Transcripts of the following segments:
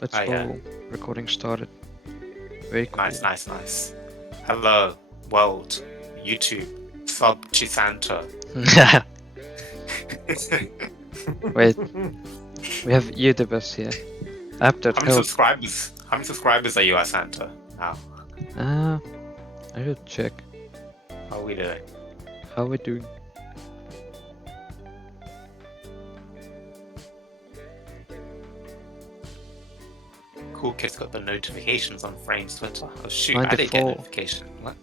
Let's Oh, go. yeah. Recording started. Very cool. Nice. Hello, world, YouTube, sub to Santa. Wait, we have YouTubers here. App that How many help. subscribers? How many subscribers are you at Santa now? I should check. How are we doing? How we doing? Cool Kid's got the notifications on Frames Twitter. Oh shoot, I did get a 94. notification. What?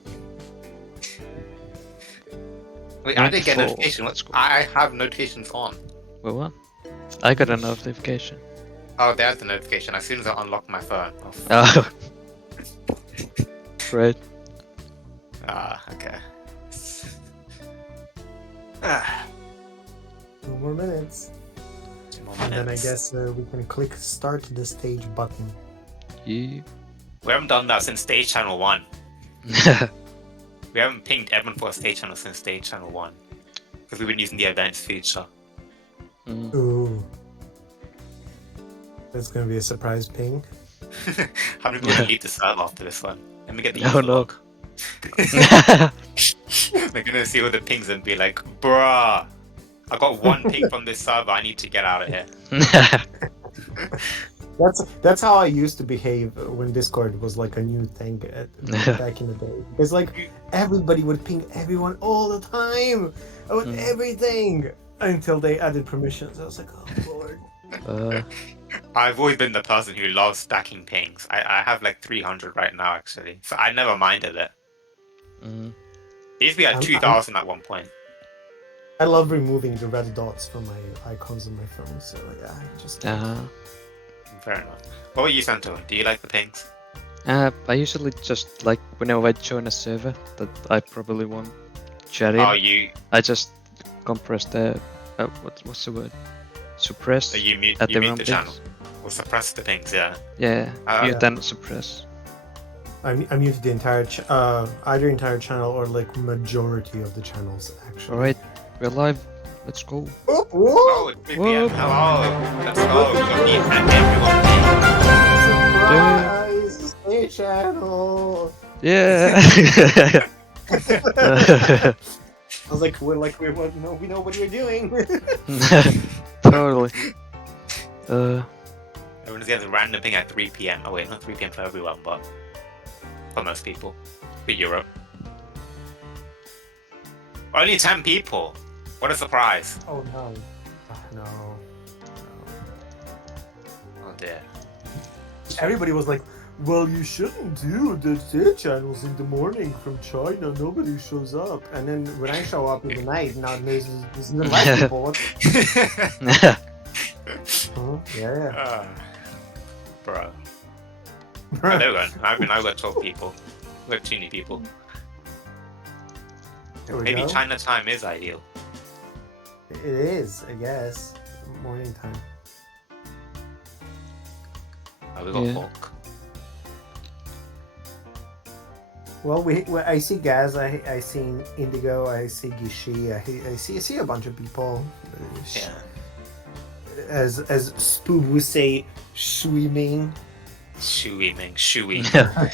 Wait, I did get a 94. notification. Let's go. I have notifications on. Wait, what? I got a notification. Oh, there's the notification. As soon as I unlock my phone. Oh. Right. Okay. 2 more minutes. 2 more And then I minutes. guess we can click start the stage button. Yeah. We haven't done that since Stage Channel 1. We haven't pinged Evan for a stage channel since stage channel 1. Because we've been using the events feature. Mm. Ooh. That's gonna be a surprise ping. How many people will leave the server after this one? Let me get the Oh, user no. log. They're gonna see all the pings and be like, bruh, I got 1 ping from this server, I need to get out of here. That's how I used to behave when Discord was like a new thing back in the day. Because like everybody would ping everyone all the time about everything until they added permissions. I was like, oh lord. I've always been the person who loves stacking pings. I have like 300 right now actually, so I never minded it. Mm. It used to be at 2,000 at one point. I love removing the red dots from my icons on my phone. So yeah, I just Fair enough. What about you, Santo? Do you like the pings? I usually just like whenever I join a server that I probably won't chat in. Oh, you I just compress the what's the word? Suppress you mute at you the mute wrong the pings. channel or suppress the pings? Yeah. Yeah, mute Yeah. and suppress. I muted the entire either entire channel or like majority of the channels actually. Alright, we're live. Let's go. Oh, Oh, it's 3 p.m. Whoop. Hello. Let's go. We got me and everyone surprise! Stay channel. Yeah. I was like, we know what you're doing. Totally. Everyone's getting a random ping at 3 p.m. Oh wait, not 3 p.m. for everyone, but for most people. For Europe. Only 10 people. What a surprise. Oh no. No. Oh dear. Everybody was like, well, you shouldn't do the stay channels in the morning from China. Nobody shows up. And then when I show up in the night, now there's less people. What? Huh? Yeah. Bro. Oh, there we go. I've got 12 people. We have too many people. There we Maybe go. China time is ideal. It is, I guess. Morning time. Oh, we got Yeah. Hulk. Well, I see Gaz, I see Indigo, I see Gishi, I see a bunch of people. Yeah. As Spoo would say, swimming. Shuiming. Shui. I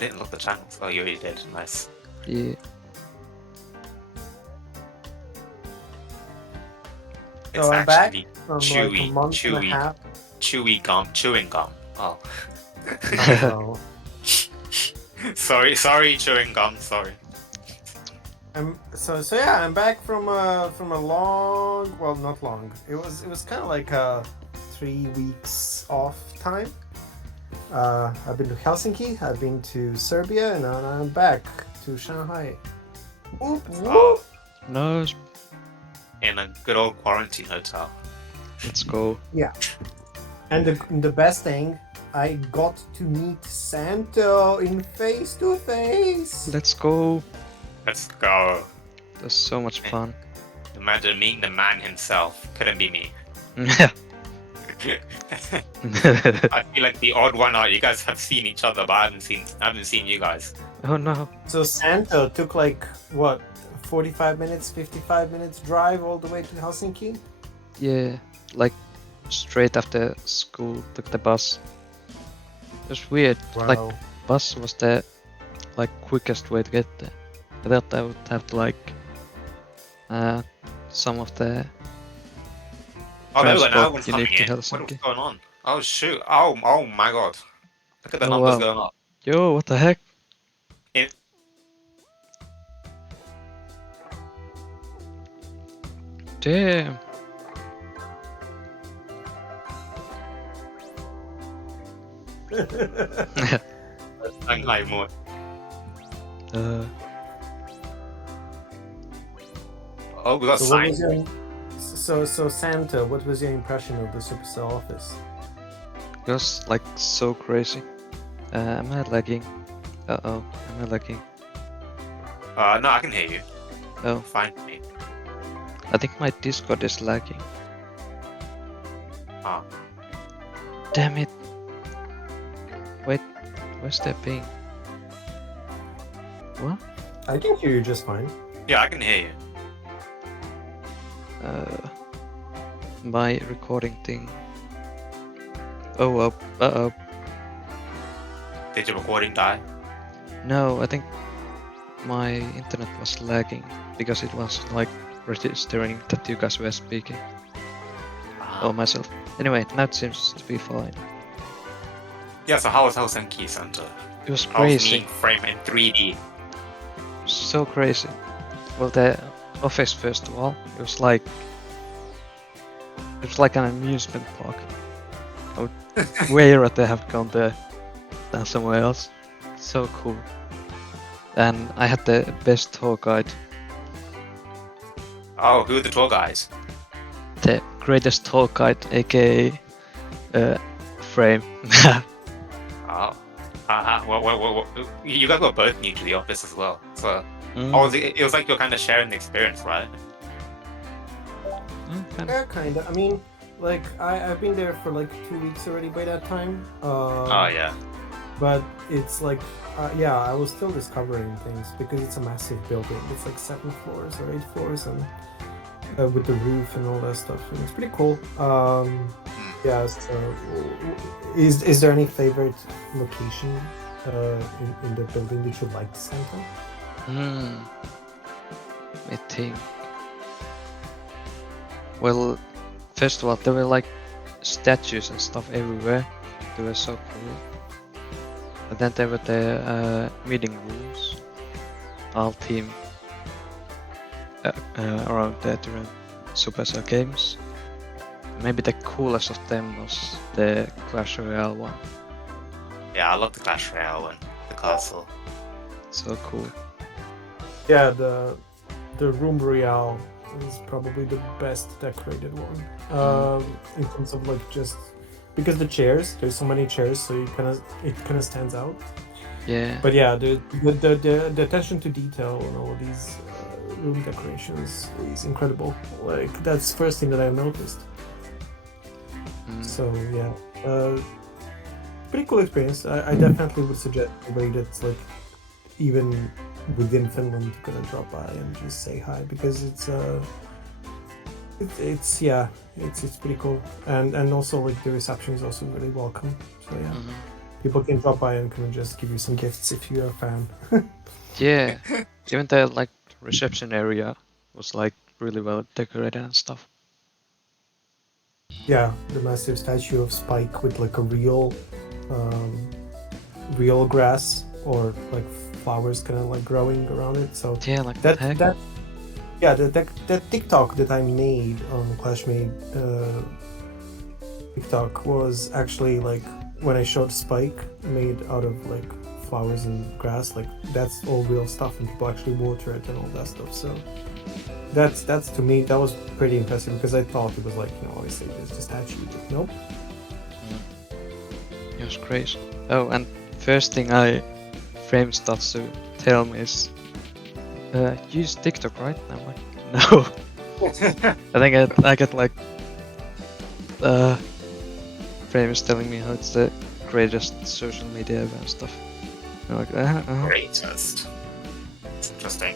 didn't look the channels. Oh, you already did. Nice. Yeah. It's So I'm back actually from chewy, like a month and a half. chewing gum. Oh. So, sorry, chewing gum. Sorry. so yeah, I'm back from a long, well, not long. It was kind of like a 3 weeks off time. I've been to Helsinki, I've been to Serbia, and now I'm back to Shanghai. Whoop, whoop. Oh, No, in a good old quarantine hotel. let's go. And the best thing, I got to meet Santo in face to face. Let's go. Let's go. That's so much fun. Imagine meeting the man himself. Couldn't be me. I feel like the odd one out. You guys have seen each other, but I haven't seen you guys. Oh no. So Santo took like what 45 minutes, 55 minutes drive all the way to Helsinki. Yeah, like straight after school, took the bus. It was weird. Like Wow. bus was the like quickest way to get there. I thought I would have to like some of the Oh, there we go. Now transport everyone's you coming need to in. What was Helsinki. going on? Oh shoot! Oh my god! Look at the Oh, numbers wow. going up. Yo, what the heck? It- Damn. Shanghai more. uh, Oh, we got So what was signs. your so Santa? What was your impression of the Supercell office? it was like so crazy. Am I lagging? Uh-oh, am I lagging? No, I can hear you. Oh, Fine. Me. I think my Discord is lagging. Ah. Damn it. Wait, where's that ping? What? I can hear you just fine. Yeah, I can hear you. My recording thing. Oh, uh-oh. Did your recording die? No, I think my internet was lagging because it was like registering that you guys were speaking. Or myself. Anyway, now it seems to be fine. Yeah. So how was Helsinki Center? It was How was crazy. me frame in 3D? So crazy. Well, the office first of all, it was like an amusement park. I would way rather have gone there than somewhere else. So cool. And I had the best tour guide, Oh, who are the tour guys? the greatest tour guide, aka Frame. Oh. Well, you guys were both new to the office as well. So Mm, it was like you're kind of sharing the experience, right? kinda. Yeah, kind of. I mean, like I've been there for like 2 weeks already by that time. Oh yeah. But it's like, yeah, I was still discovering things because it's a massive building. It's like 7 floors or 8 floors, and with the roof and all that stuff, and it's pretty cool. Yeah. So, is there any favorite location in the building that you like, Santa? I think. Well, first of all, there were like statues and stuff everywhere. They were so cool. And then there were the meeting rooms. All team around there during Supercell games. Maybe the coolest of them was the Clash Royale one. Yeah, I love the Clash Royale one, the castle. So cool. Yeah, the Room Royale is probably the best decorated one. In terms of like just because there's so many chairs, so it kind of stands out. Yeah. But yeah, the attention to detail and all of these room decorations is incredible. Like that's the first thing that I've noticed. So yeah, pretty cool experience. I definitely would suggest anybody that's like even within Finland gonna drop by and just say hi because it's pretty cool, and also like the reception is also really welcome. So yeah, people can drop by and kind of just give you some gifts if you're a fan. Yeah. Even the like reception area was like really well decorated and stuff. Yeah, the massive statue of Spike with like a real grass or like flowers kind of like growing around it. So Yeah, like that heck. that TikTok that I made on Clashmade TikTok was actually like when I showed Spike made out of like flowers and grass. Like that's all real stuff, and people actually water it and all that stuff. So that's to me that was pretty impressive because I thought it was like, you know, obviously it's just statue, but nope. It was crazy. Oh, and first thing Frame starts to tell me is, use TikTok, right? And I'm like, no. I think I get like, Frame is telling me how it's the greatest social media ever and stuff. I'm like, Greatest. It's interesting.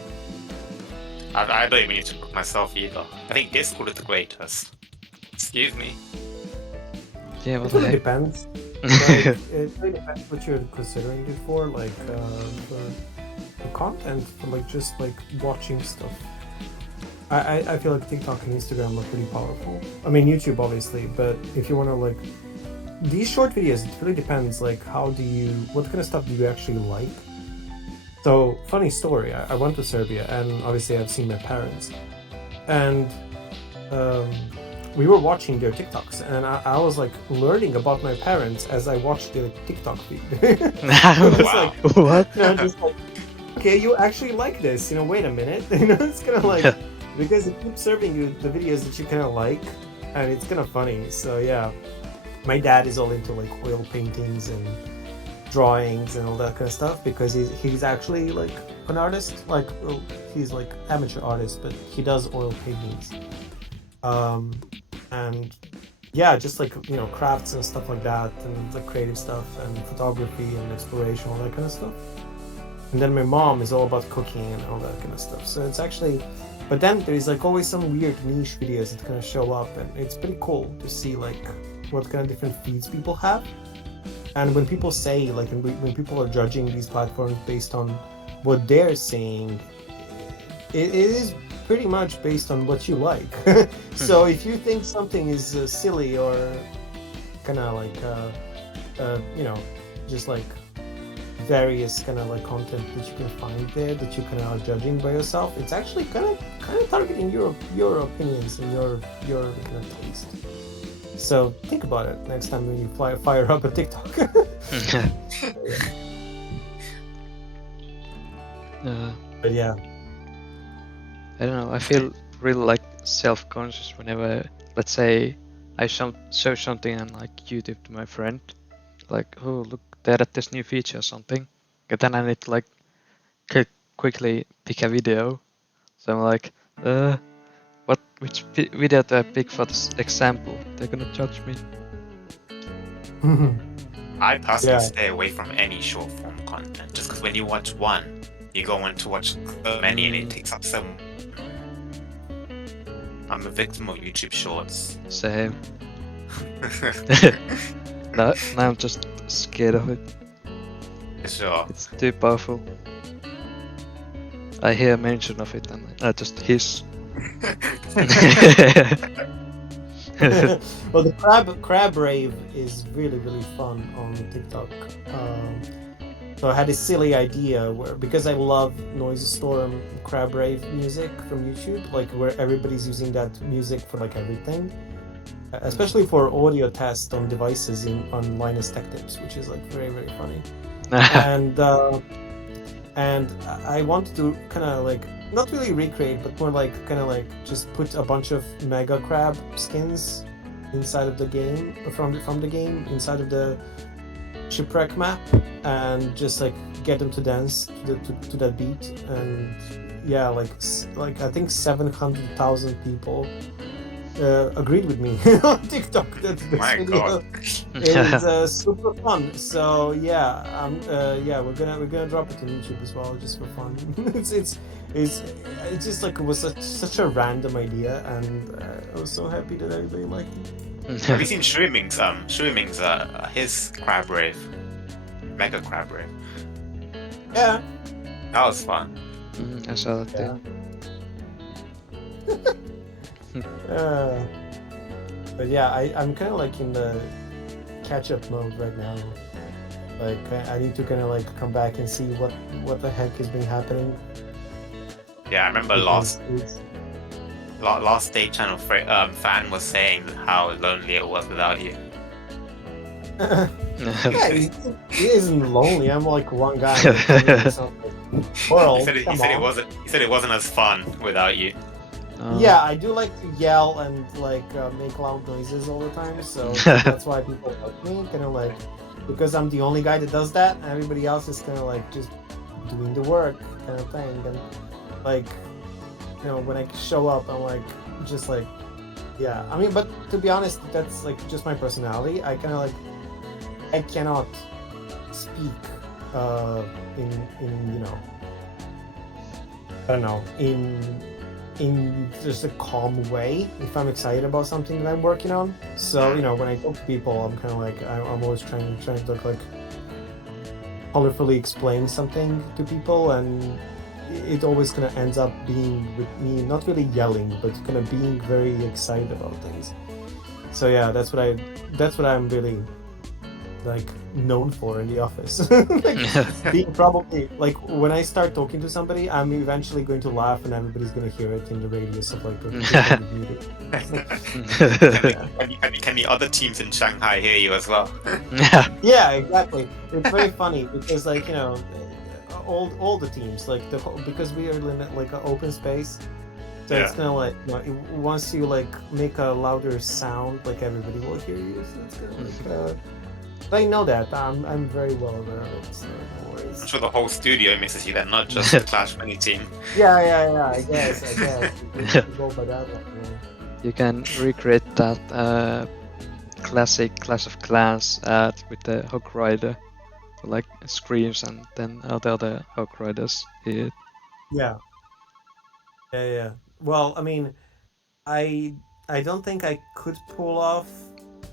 I don't even need to cook myself either. I think Discord is the greatest. Excuse me. Yeah, what It the really heck? depends. Like, it really depends what you're considering it for, like for content, for like just like watching stuff. I feel like TikTok and Instagram are pretty powerful. I mean YouTube obviously, but if you want to like these short videos, it really depends. Like, what kind of stuff do you actually like? So, funny story. I went to Serbia, and obviously I've seen my parents, and we were watching their TikToks, and I was like learning about my parents as I watched their TikTok feed. It's Wow. like, What? just like, okay, you actually like this. Wait a minute. It's kind of like because it keeps serving you the videos that you kind of like, and it's kind of funny. So yeah, my dad is all into like oil paintings and drawings and all that kind of stuff because he's actually like an artist. Like, well, he's like amateur artist, but he does oil paintings. And yeah, just like crafts and stuff like that, and like creative stuff and photography and exploration, all that kind of stuff. And then my mom is all about cooking and all that kind of stuff. So it's actually, but then there's like always some weird niche videos that kind of show up, and it's pretty cool to see like what kind of different feeds people have. And when people say like, and when people are judging these platforms based on what they're seeing, it is pretty much based on what you like. So if you think something is silly or kind of like just like various kind of like content that you can find there that you kind of are judging by yourself, it's actually kind of targeting your opinions and your kind of taste. So think about it next time when you fire up a TikTok. But yeah. I don't know. I feel really like self-conscious whenever, let's say, I show something on like YouTube to my friend, like, oh look, they're at this new feature or something, and then I need to like quickly pick a video. So I'm like, which video do I pick for this example? They're gonna judge me. I personally Yeah. stay away from any short form content just because when you watch one, you go on to watch so many and it takes up so. I'm a victim of YouTube Shorts. Same. Now I'm just scared of it. For sure. It's too powerful. I hear mention of it and I just hiss. Well, the crab rave is really fun on TikTok. So I had a silly idea because I love Noise Storm crab rave music from YouTube, like where everybody's using that music for like everything, especially for audio tests on devices on Linus Tech Tips, which is like very funny. And I wanted to kind of like not really recreate, but more like kind of like just put a bunch of mega crab skins inside of the game from the game inside of the shipwreck map, and just like get them to dance to that beat. And yeah, like I think 700,000 people agreed with me on TikTok that this My video God. is super fun. So yeah, we're gonna drop it on YouTube as well, just for fun. it's just like it was such a random idea, and I was so happy that everybody liked it. Have you seen Shrooming's his crab rave? Mega crab rave. Yeah. That was fun. I saw that Yeah. too. But yeah, I'm kind of like in the catch-up mode right now. Like I need to kind of like come back and see what the heck has been happening. Yeah, I remember last Day Channel fan was saying how lonely it was without you. Yeah, he isn't lonely. I'm like one guy. World. He said it wasn't as fun without you. Yeah, I do like to yell and like make loud noises all the time, so that's why people like me, kind of like, because I'm the only guy that does that, and everybody else is kind of like just doing the work kind of thing. And like, when I show up, I'm like, just like, yeah. I mean, but to be honest, that's like just my personality. I kind of like, I cannot speak in I don't know, in in just a calm way if I'm excited about something that I'm working on. So when I talk to people, I'm kind of like I'm always trying to like colorfully explain something to people, and it always kind of ends up being with me not really yelling, but kind of being very excited about things. So yeah, that's what I'm really like known for in the office. Like, being probably like when I start talking to somebody, I'm eventually going to laugh and everybody's going to hear it in the radius of like a 200 meters. Can the other teams in Shanghai hear you as well? Yeah, exactly. It's very funny because like all the teams like because we are in like an open space. So it's kind of like once you like make a louder sound, like everybody will hear you. So it's kind of like they know that I'm very well aware of it. So no worries. I'm sure the whole studio misses you then, not just the Clash Mini team. Yeah. I guess. We go by that one. Yeah. You can recreate that classic Clash of Clans ad with the Hog Rider, who, like screams and then the other Hog Riders hear it. Yeah. Well, I mean, I don't think I could pull off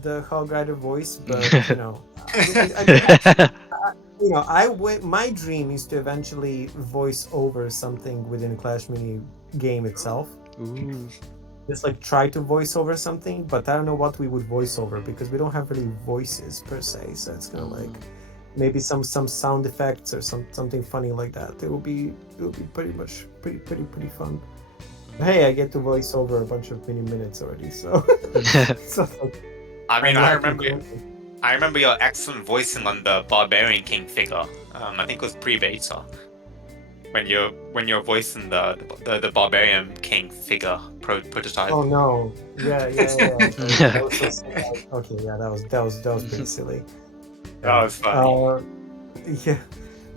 the Hog Rider voice, but my dream is to eventually voice over something within Clash Mini game itself. Ooh. Just like try to voice over something, but I don't know what we would voice over because we don't have really voices per se. So it's kind of like maybe some sound effects or something funny like that. It will be pretty fun. Hey, I get to voice over a bunch of mini minutes already, so. I mean, I remember your excellent voicing on the Barbarian King figure. I think it was pre-beta. When you're voicing the Barbarian King figure prototype. Oh no! Yeah. That was so sad. Okay, yeah, that was pretty silly. That was funny. Yeah,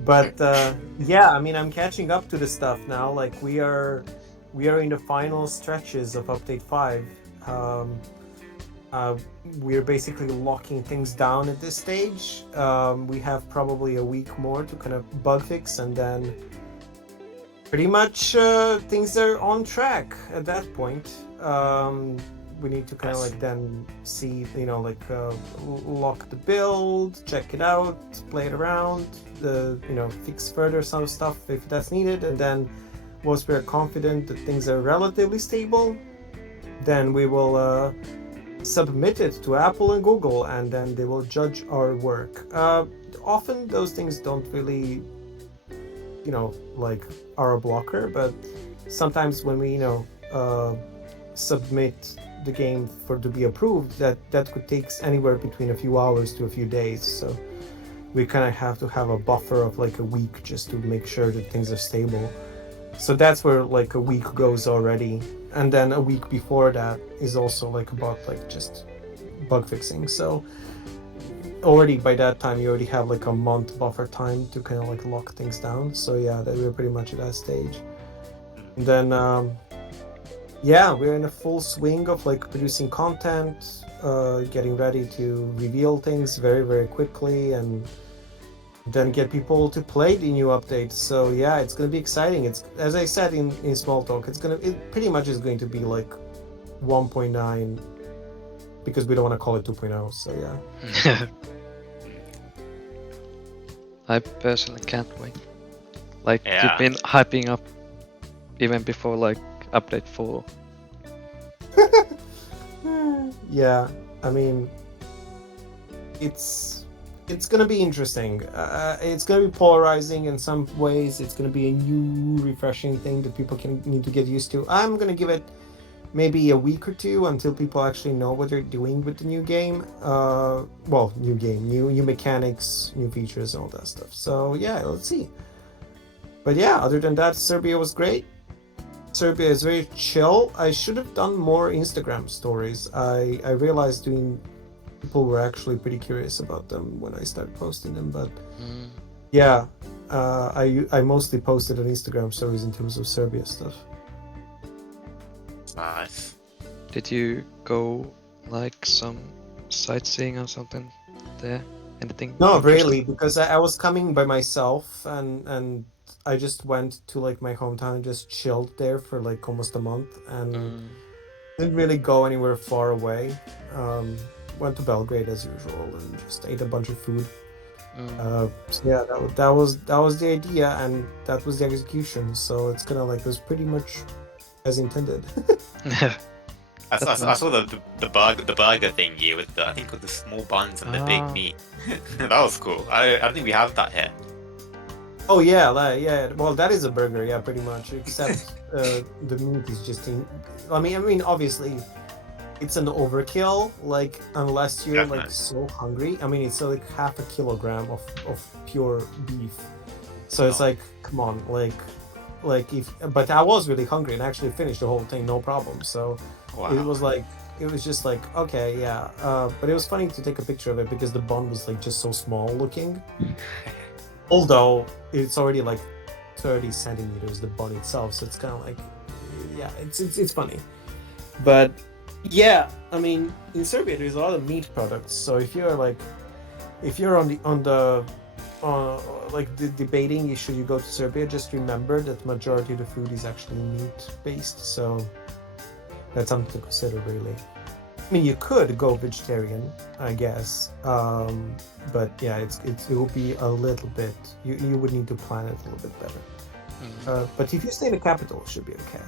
but yeah, I mean, I'm catching up to the stuff now. Like we are in the final stretches of update 5. We're basically locking things down at this stage. We have probably a week more to kind of bug fix, and then pretty much things are on track at that point. We need to kind of like then see, lock the build, check it out, play it around, fix further some stuff if that's needed, and then once we're confident that things are relatively stable, then we will submit it to Apple and Google, and then they will judge our work. Often those things don't really, are a blocker, but sometimes when we, submit the game to be approved, that could take anywhere between a few hours to a few days. So we kind of have to have a buffer of like a week just to make sure that things are stable. So that's where like a week goes already, and then a week before that is also like about like just bug fixing. So already by that time you already have like a month buffer time to kind of like lock things down. So yeah, that we're pretty much at that stage. And then we're in a full swing of like producing content, getting ready to reveal things very, very quickly, and then get people to play the new update. So yeah, it's gonna be exciting. It's, as I said in small talk, it pretty much is going to be like 1.9 because we don't want to call it 2.0. So yeah. I personally can't wait. Like Yeah. you've been hyping up even before like update 4. Yeah, I mean, it's gonna be interesting. It's gonna be polarizing in some ways. It's gonna be a new, refreshing thing that people need to get used to. I'm gonna give it maybe a week or two until people actually know what they're doing with the new game. New mechanics, new features, all that stuff. So yeah, let's see. But yeah, other than that, Serbia was great. Serbia is very chill. I should have done more Instagram stories. I realized people were actually pretty curious about them when I started posting them, but yeah, I mostly posted on Instagram stories in terms of Serbia stuff. Nice. Did you go like some sightseeing or something there? Anything? No, interesting? really, because I was coming by myself, and I just went to like my hometown and just chilled there for like almost a month and Mm. didn't really go anywhere far away. Um, Went to Belgrade as usual and just ate a bunch of food. So yeah, that was the idea and that was the execution. So it's kind of like it was pretty much as intended. I That's saw nice. the burger thingy with the I think with the small buns and the big Ah. meat. That was cool. I don't think we have that here. Oh yeah, yeah. Well, that is a burger, yeah, pretty much. Except the meat is just in. I mean, obviously, it's an overkill. Like, unless you're like Definitely. so hungry. I mean, it's like half a kilogram of pure beef. So it's Oh. like, come on, like if. But I was really hungry and actually finished the whole thing, no problem. So Wow. it was like. It was just like okay, yeah, but it was funny to take a picture of it because the bun was like just so small looking. Although it's already like 30 centimeters the bun itself, so it's kind of like yeah, it's funny. But yeah, I mean in Serbia there's a lot of meat products, so if you're on the like debating should you go to Serbia, just remember that majority of the food is actually meat based, so that's something to consider really. I mean, you could go vegetarian, I guess, but yeah, it will be a little bit. You would need to plan it a little bit better. But if you stay in the capital, it should be okay.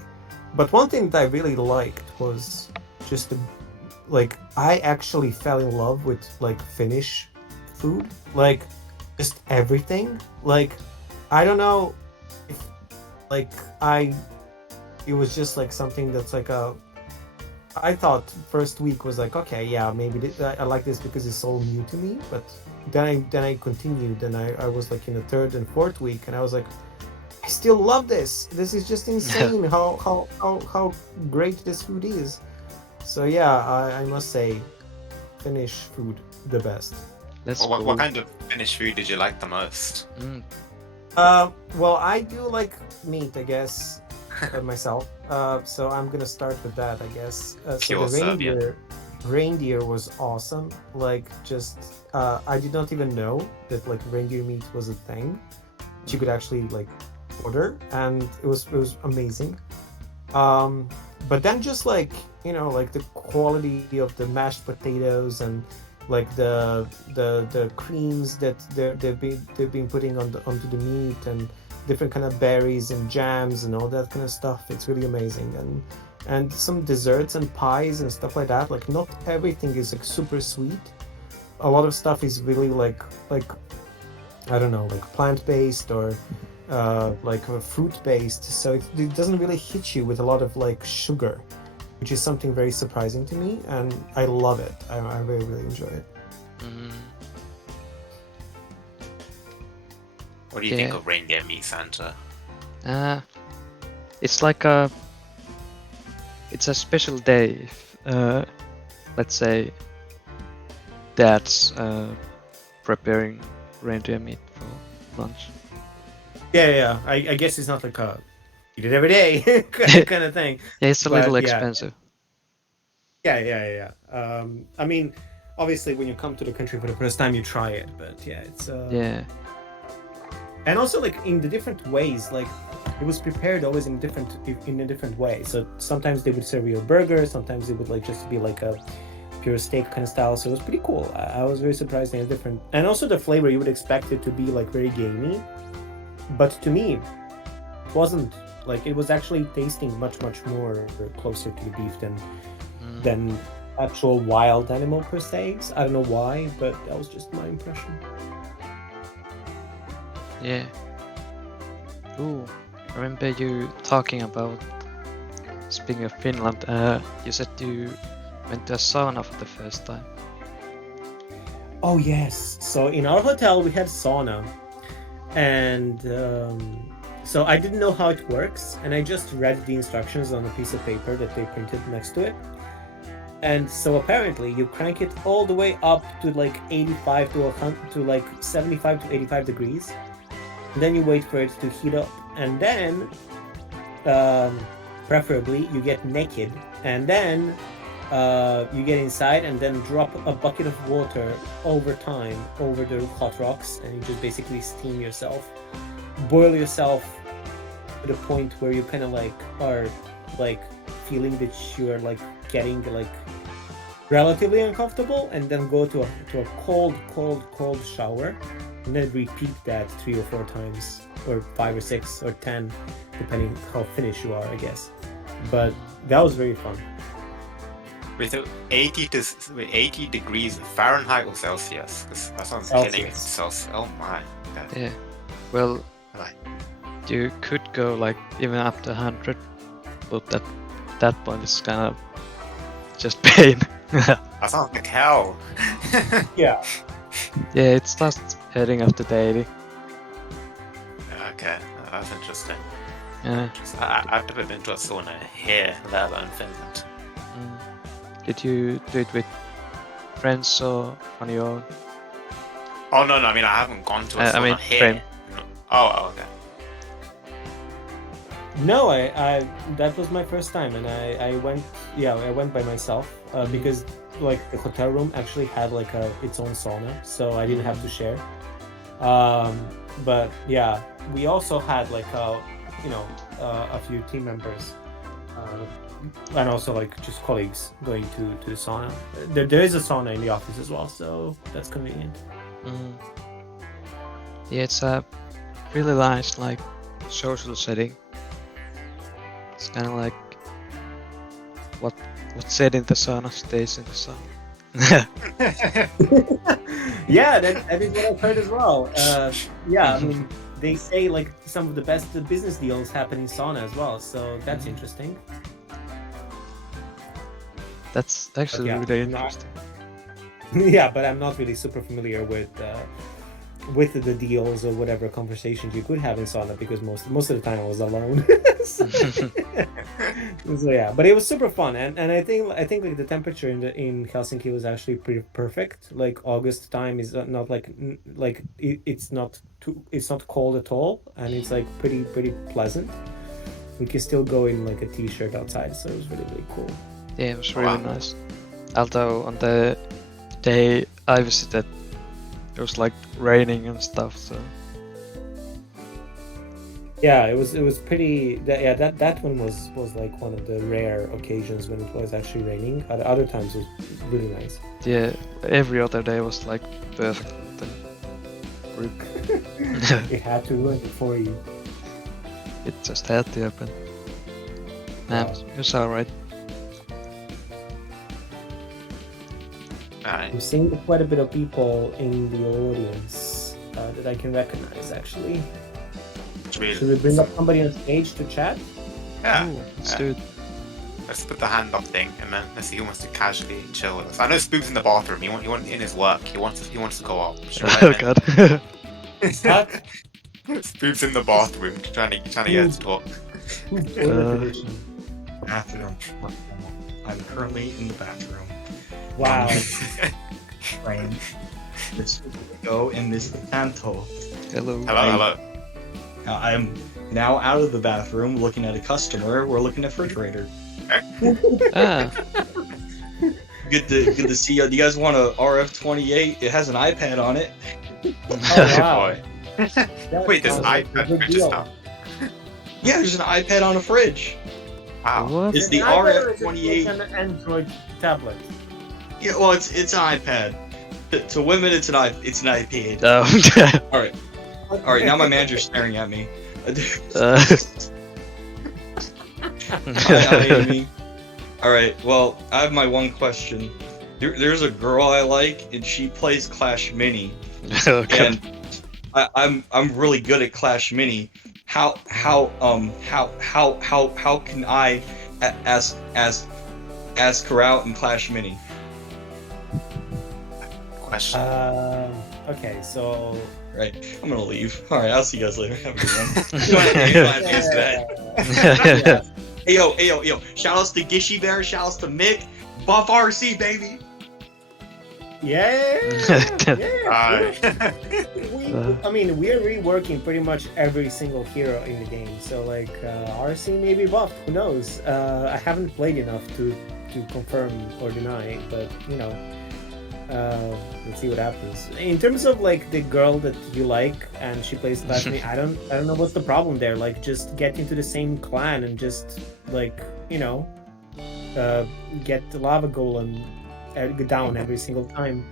But one thing that I really liked was just like I actually fell in love with like Finnish food, like just everything. Like I don't know if like it was just like something that's like a I thought first week was like okay, yeah, maybe I like this because it's so new to me. But then I continued, and I was like in the third and fourth week, and I was like, I still love this. This is just insane how great this food is. So yeah, I must say, Finnish food the best. That's What cool. kind of Finnish food did you like the most? Well, I do like meat, I guess, myself. So I'm gonna start with that, I guess. So Pure the Serbian. reindeer was awesome. Like, just I did not even know that like reindeer meat was a thing that you could actually like order, and it was amazing. But then just like like the quality of the mashed potatoes and like the creams that they've been putting onto the meat and different kind of berries and jams and all that kind of stuff. It's really amazing, and some desserts and pies and stuff like that. Like not everything is like super sweet. A lot of stuff is really like I don't know, like plant based or like fruit based. So it doesn't really hit you with a lot of like sugar, which is something very surprising to me, and I love it. I really enjoy it. What do you think Yeah. of reindeer meat, Santa? It's like it's a special day if, let's say, dad's preparing reindeer meat for lunch. Yeah. I guess it's not like a eat it every day kind of thing. Yeah, it's a But, little yeah. expensive. Yeah. I mean, obviously, when you come to the country for the first time, you try it. But yeah, it's Yeah. and also like in the different ways. Like it was prepared always in a different way. So sometimes they would serve you a burger. Sometimes it would like just be like a pure steak kind of style. So it was pretty cool. I was very surprised they had different, and also the flavor you would expect it to be like very gamey, but to me, it wasn't. Like it was actually tasting much more closer to the beef than actual wild animal per se. I don't know why, but that was just my impression. Yeah. Ooh, I remember you talking about, speaking of Finland, you said you went to a sauna for the first time. Oh yes. So in our hotel we had sauna, and so I didn't know how it works, and I just read the instructions on a piece of paper that they printed next to it. And so apparently you crank it all the way up to like 85 to like 75 to 85 degrees. And then you wait for it to heat up, and then preferably you get naked, and then you get inside and then drop a bucket of water over time over the hot rocks, and you just basically steam yourself. boil yourself to the point where you kind of like are like feeling that you're like getting like relatively uncomfortable, and then go to a cold shower, and then repeat that 3 or 4 times, or 5 or 6 or 10, depending how finished you are, I guess. But that was very fun. With 80 degrees Fahrenheit or Celsius? 'Cause that sounds killing it. Celsius. Oh my. God. Yeah. Well, Right. you could go like even up to 100, but that point is kind of just pain. That sounds like hell. Yeah. Yeah, it starts heading up to 80. Okay, that's interesting. Yeah. I've never been to a sauna here, let alone Finland. Mm. Did you do it with friends or on your own? Oh no, I mean I haven't gone to a sauna I mean, here. frame. Oh, okay. No, I that was my first time, and I went, I went by myself, because like the hotel room actually had like its own sauna, so I didn't have to share. But yeah, we also had like a few team members, and also like just colleagues going to the sauna. There is a sauna in the office as well, so that's convenient. Mm. Yeah, it's a really nice like social setting. It's kind of like what's said in the sauna stays in the sauna. Yeah, that is what I've heard as well. I mean, they say like some of the best business deals happen in sauna as well, so that's interesting. That's actually yeah, really not- interesting. Yeah, but I'm not really super familiar with the deals or whatever conversations you could have in sauna, because most of the time I was alone. So yeah, but it was super fun, and I think like the temperature in Helsinki was actually pretty perfect. Like August time is not like it's not cold at all, and it's like pretty pleasant. We can still go in like a t-shirt outside, so it was really cool. Yeah, it was really Wow. nice. Although on the day I visited, it was like raining and stuff. So Yeah, it was pretty. That one was like one of the rare occasions when it was actually raining. Other times it was really nice. yeah, every other day was like perfect. It had to ruin it for you. It just had to happen. Nah, it was alright. Alright. I'm seeing quite a bit of people in the audience that I can recognize. Actually, should we bring up somebody on stage to chat? Yeah. Ooh, let's yeah. do it. Let's put the hand up thing, and then let's see who wants to casually chill with us. I know Spook's in the bathroom. He wants in his work. He wants to go up. Oh god. Spook's in the bathroom, trying to get to talk. Bathroom. I'm currently in the bathroom. Wow. Frame. This is Go and Miss Santo. Hello. Hello. I'm now out of the bathroom looking at a customer. We're looking at a refrigerator. Ah, Good to see you. Do you guys want a RF28? It has an iPad on it. Oh wow. Boy. That Wait, this sounds like a iPad good fridge is deal. now. Yeah, there's an iPad on a fridge. Wow. what? It's the An iPad or is it RF28. like an Android tablet. Yeah, well, it's an iPad. To women, it's an iPad. Oh. All right. Now my manager's staring at me. Hi, Amy. All right. Well, I have my one question. There's a girl I like, and she plays Clash Mini, Okay. and I'm really good at Clash Mini. How can I ask her out in Clash Mini? Question. Okay, so. Right. I'm gonna leave. All right. I'll see you guys later. Have a good one. You wanna answer that? Hey yo! Shoutouts to Gishy Bear. Shoutouts to Mick. Buff RC baby. Yeah. Hi. I mean, we're reworking pretty much every single hero in the game. So like, RC may be buffed. Who knows? I haven't played enough to confirm or deny, but you know, Let's see what happens. In terms of like the girl that you like and she plays Clash I don't know what's the problem there. Like just get into the same clan and just like get the lava golem down every single time,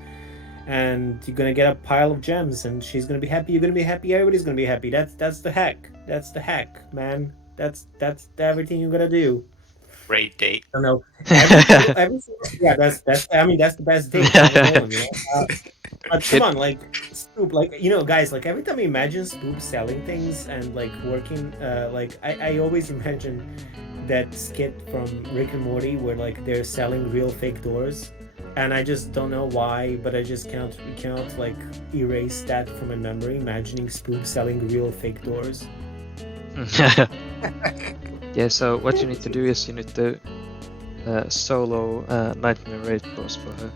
and you're gonna get a pile of gems, and she's gonna be happy. You're gonna be happy. Everybody's gonna be happy. That's the hack. That's the hack, man. That's everything you're gonna do. Raid date. I don't know. Yeah, that's the best date. But come on, like Spoop, like guys, like every time I imagine Spoop selling things and like working, like I always imagine that skit from Rick and Morty where like they're selling real fake doors, and I just don't know why, but I just cannot like erase that from my memory. Imagining Spoop selling real fake doors. Yeah, so what you need to do is you need to solo Nightmare Raid boss for her.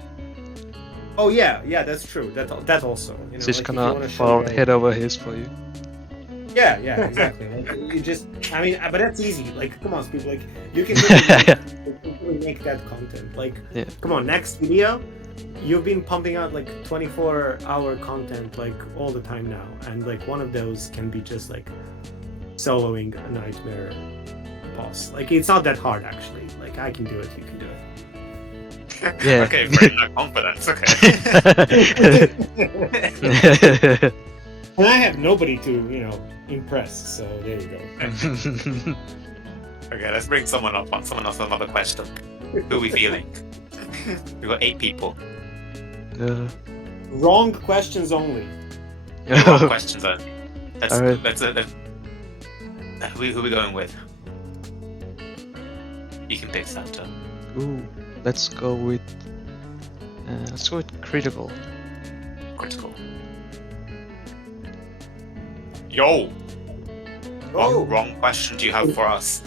Oh yeah, that's true. That also. She's like, gonna fall head over heels for you. Yeah, exactly. Like, you just, but that's easy. Like, come on, people. Like, you can really make that content. Like, come on, next video. You've been pumping out like 24-hour content like all the time now, and like one of those can be just like soloing a Nightmare boss. Like, it's not that hard actually. Like, I can do it. You can do it. Yeah. Okay, very no confidence. Okay. And I have nobody to, impress. So there you go. Okay, let's bring someone else another question. Who are we feeling? We got 8 people. Wrong questions only. Wrong questions then. Alright. Who are we going with? You can pick Santa. Ooh, let's go with critical. Critical. Yo! Oh. What wrong question do you have for us?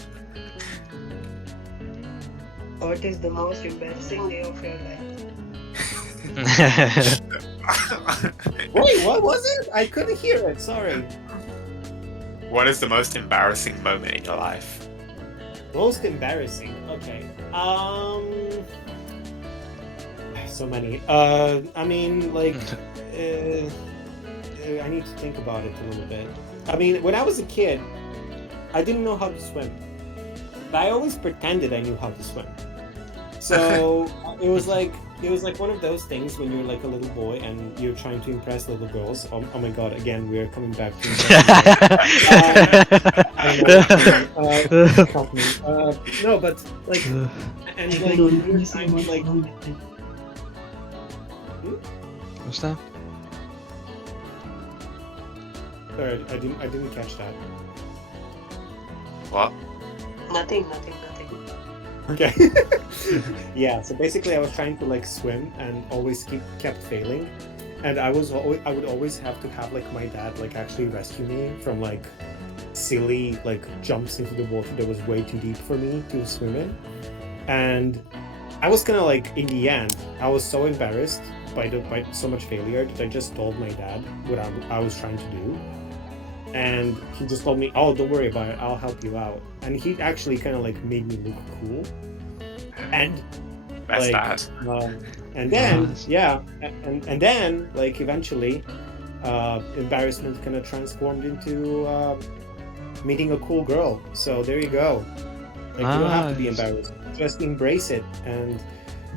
What is the most embarrassing day of your life? Wait, what was it? I couldn't hear it. Sorry. What is the most embarrassing moment in your life? Most embarrassing. Okay. So many. I need to think about it a little bit. When I was a kid, I didn't know how to swim. But I always pretended I knew how to swim. So it was like one of those things when you're like a little boy and you're trying to impress little girls. Oh my god! Again, we're coming back to. No, but like, and like, you're trying to like. What's that? Sorry, I didn't catch that. What? Nothing. Okay. Yeah. So basically, I was trying to like swim and always kept failing, and I would always have to have like my dad like actually rescue me from like silly like jumps into the water that was way too deep for me to swim in, and I was kind of like in the end I was so embarrassed by so much failure that I just told my dad what I was trying to do. And he just told me, "Oh, don't worry about it. I'll help you out." And he actually kind of like made me look cool. And That's like, bad. and then Nice. and then like eventually, embarrassment kind of transformed into meeting a cool girl. So there you go. Like, you don't have to be Nice. embarrassed. Just embrace it, and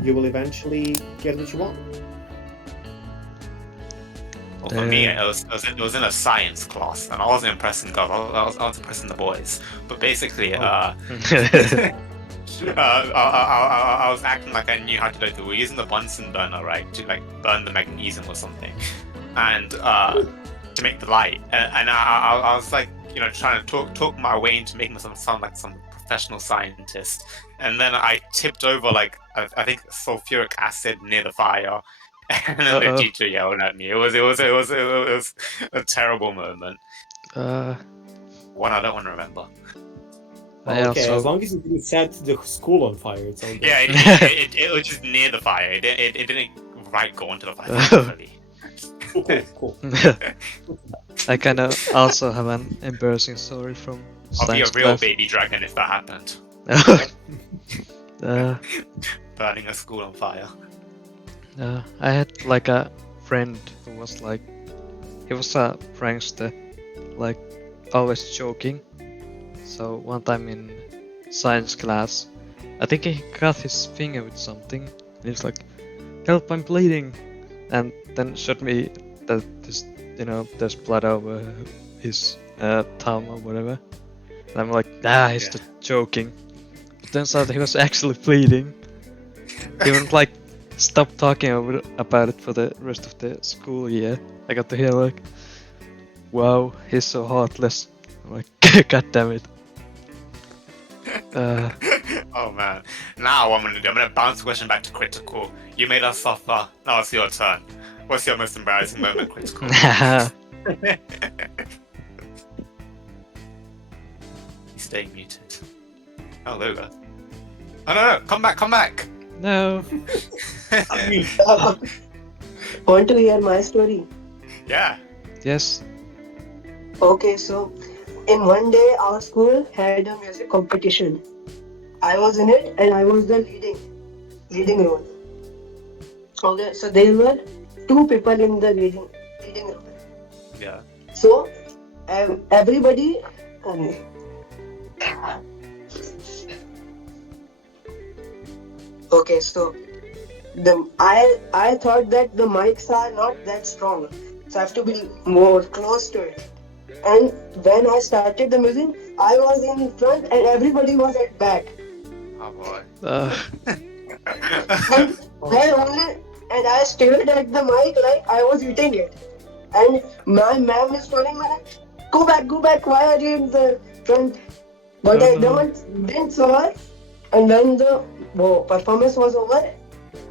you will eventually get what you want. Well, for me, it was in a science class, and I wasn't impressing girls. I was impressing the boys. But basically, I was acting like I knew how to do it. We were using the Bunsen burner, right, to like burn the magnesium or something, and to make the light. And I was like, trying to talk my way into making myself sound like some professional scientist. And then I tipped over like I think sulfuric acid near the fire. And then the teacher yelled at me. It was a terrible moment. One I don't want to remember. Okay, as long as you didn't set the school on fire, it's all good. Yeah, it was just near the fire. It didn't go onto the fire. Cool. I kind of also have an embarrassing story from I'll be a science real class. baby dragon if that happened. uh, Burning a school on fire. I had like a friend who was like, he was a prankster, like always joking. So one time in science class, I think he cut his finger with something. And he was like, "Help! I'm bleeding!" And then showed me that this, there's blood over his thumb or whatever. And I'm like, he's just joking. But turns out he was actually bleeding. He wouldn't like stop talking about it for the rest of the school year. I got to hear like, "Wow, he's so heartless." I'm like, God damn it. Oh man. Now what I'm gonna do, I'm gonna bounce the question back to Critical. You made us suffer. Now it's your turn. What's your most embarrassing moment, Critical? He's staying muted. Oh, there we go. Oh no, come back! No. Want to hear my story? Yeah. Yes. Okay, so in one day our school had a music competition. I was in it and I was the leading role. Okay, so there were two people in the leading role. Yeah. So everybody. Okay, so I thought that the mics are not that strong, so I have to be more close to it. And when I started the music, I was in front and everybody was at back. Oh boy. And I stared at the mic like I was eating it. And my ma'am is telling me, go back, why are you in the front? But I didn't saw her. And when the performance was over,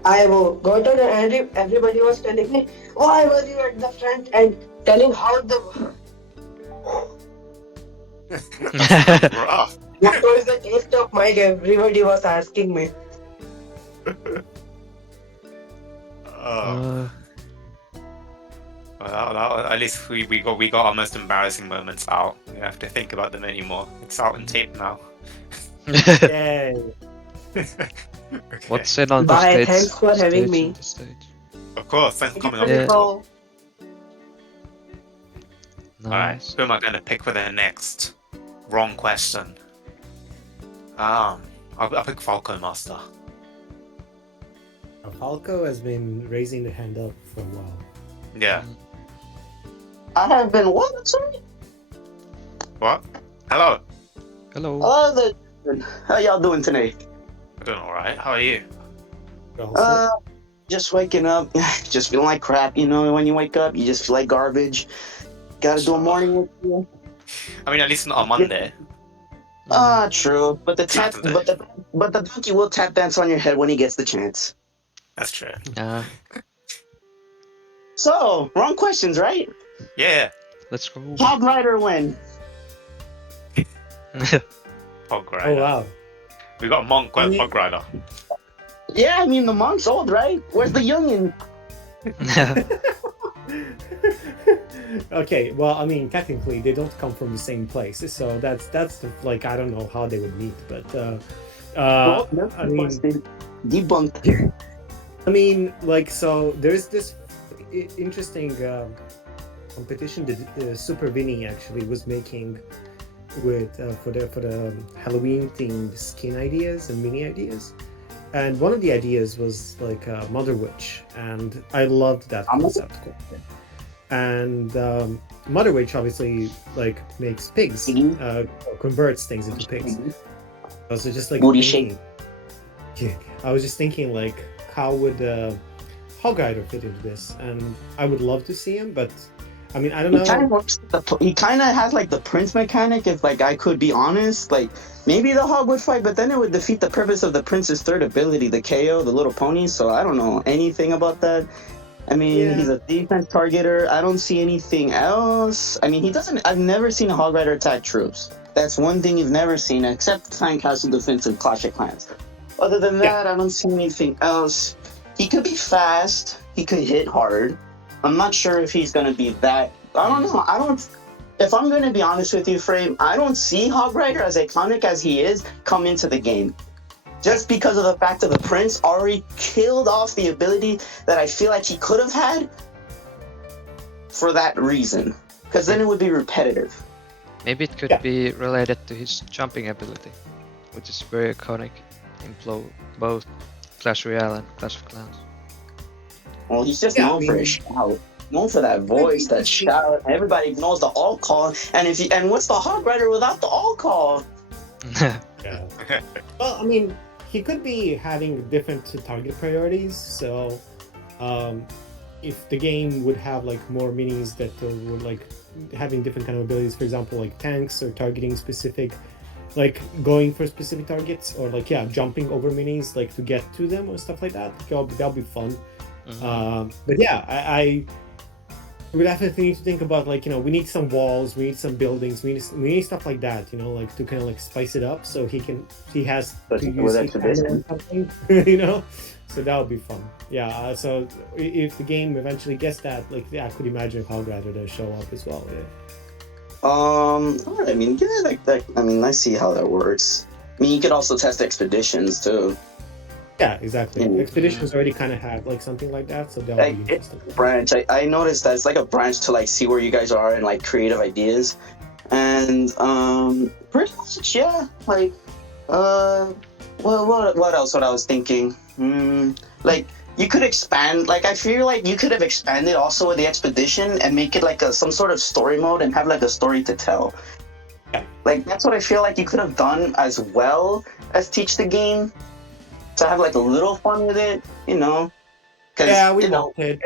I got out and everybody was telling me, why were you at the front? And telling how the... Rough. What was the taste of mic? Everybody was asking me. Oh. Well, at least we got our most embarrassing moments out. We don't have to think about them anymore. It's out on tape now. Yay. Okay. What's said on the Bye, stage? thanks for having stays me. on the stage. Of course, thanks for coming on. Yeah. Alright, Nice. who am I gonna pick for the next? Wrong question. I'll pick Falco Master. Falco has been raising the hand up for a while. Yeah. I have been what? Sorry? What? Hello. Hello. How y'all doing today? I'm doing alright. How are you? Also, Just waking up. Just feeling like crap, when you wake up, you just feel like garbage. Gotta do a morning ritual. I mean, at least not on Monday. True. But the donkey will tap dance on your head when he gets the chance. That's true. So, wrong questions, right? Yeah. Let's go. Hog Rider win. Pog Rider. oh wow. We got a monk with Pog Rider. Yeah, I mean the monk's old, right? Where's the youngin? Okay, well, I mean, technically they don't come from the same place, so that's like I don't know how they would meet, but I mean, debunked. I mean, like, so there's this interesting competition that Super Vinny actually was making with for the Halloween themed skin ideas and mini ideas, and one of the ideas was like Mother Witch, and I loved that concept. And Mother Witch obviously like makes pigs, converts things into pigs. I was just like thinking, I was just thinking like, how would Hog Rider fit into this? And I would love to see him, but I mean, I don't know. He kind of has like the prince mechanic. If like I could be honest, like maybe the hog would fight, but then it would defeat the purpose of the prince's third ability, the KO, the little pony. So I don't know anything about that. I mean, he's a defense targeter. I don't see anything else. I mean, he doesn't. I've never seen a Hog Rider attack troops. That's one thing you've never seen, except Clan Castle Defense and Clash of Clans. Other than that, I don't see anything else. He could be fast. He could hit hard. I'm not sure if he's gonna be that. I don't know. If I'm gonna be honest with you, Frame, I don't see Hog Rider, as iconic as he is, come into the game. just because of the fact that the prince already killed off the ability that I feel like he could have had for that reason. Because then it would be repetitive. Maybe it could Yeah. be related to his jumping ability, which is very iconic in both Clash Royale and Clash of Clans. Well, he's just Yeah, I known for mean- his shout. Known for that voice, that shout. Everybody knows the all call. And what's the Hog Rider without the all call? Yeah. Well, I mean, he could be having different target priorities. So, if the game would have like more minis that were like having different kind of abilities, for example, like tanks or targeting specific, like going for specific targets, or like jumping over minis like to get to them or stuff like that. That'll be fun. But yeah, I we definitely need to think about like we need some walls, we need some buildings, we need stuff like that, like to kind of like spice it up so he has But to with use exhibition. something, so that would be fun. Yeah, so if the game eventually gets that, like I could imagine Hog Rider to show up as well. Yeah. I mean, yeah, like that. I mean, I see how that works. I mean, you could also test expeditions too. Yeah, exactly. Mm. Expeditions already kind of have like something like that, so that would Like, be interesting. Branch. I noticed that it's like a branch to like see where you guys are and like creative ideas, and pretty much yeah. Like, well, what else? What I was thinking, like you could expand. Like I feel like you could have expanded also with the expedition and make it like some sort of story mode and have like a story to tell. Yeah. Like that's what I feel like you could have done as well as teach the game. To have like a little fun with it, Cause, Yeah, we you know, wanted.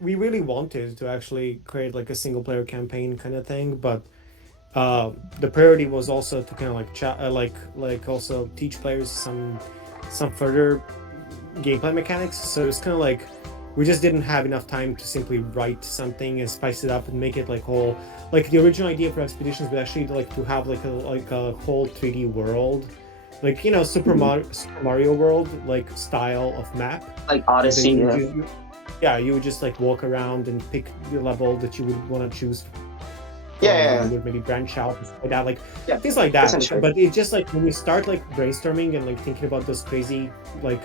We really wanted to actually create like a single player campaign kind of thing, but the priority was also to kind of like also teach players some further gameplay mechanics. So it's kind of like we just didn't have enough time to simply write something and spice it up and make it like whole. Like the original idea for Expeditions was actually like to have like a whole 3D world. Like Super Mario World like style of map. like Odyssey. You would just like walk around and pick the level that you would want to choose. Yeah. You would maybe branch out and stuff like that, like Yeah, things like that. essentially. But it's just like when you start like brainstorming and like thinking about those crazy like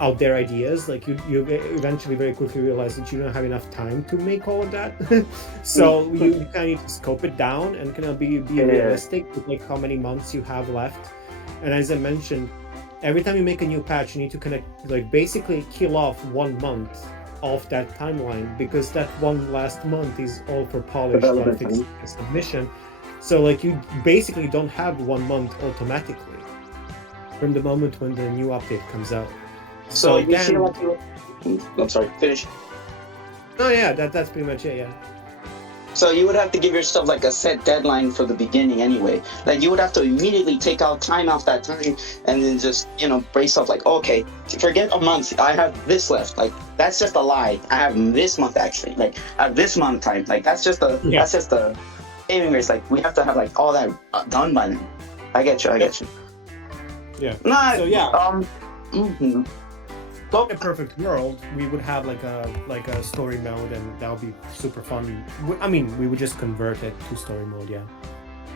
out there ideas, like you eventually very quickly realize that you don't have enough time to make all of that. So you kind of need to scope it down and kind of be realistic with like how many months you have left. And as I mentioned, every time you make a new patch, you need to connect, like basically kill off 1 month of that timeline, because that one last month is all for polish, Development fix, and submission. So like you basically don't have 1 month automatically from the moment when the new update comes out. So you again, feel like I'm sorry, finish. oh yeah, that's pretty much it. Yeah. So you would have to give yourself like a set deadline for the beginning anyway. Like you would have to immediately take out time off that time and then just, brace up like, okay, forget a month. I have this left. Like that's just a lie. I have this month actually. Like I have this month time. Like that's just the saving grace. Like we have to have like all that done by then. I get you. Yeah. Nah, So yeah. mhm. In a perfect world, we would have like a story mode, and that would be super fun. I mean, we would just convert it to story mode, yeah.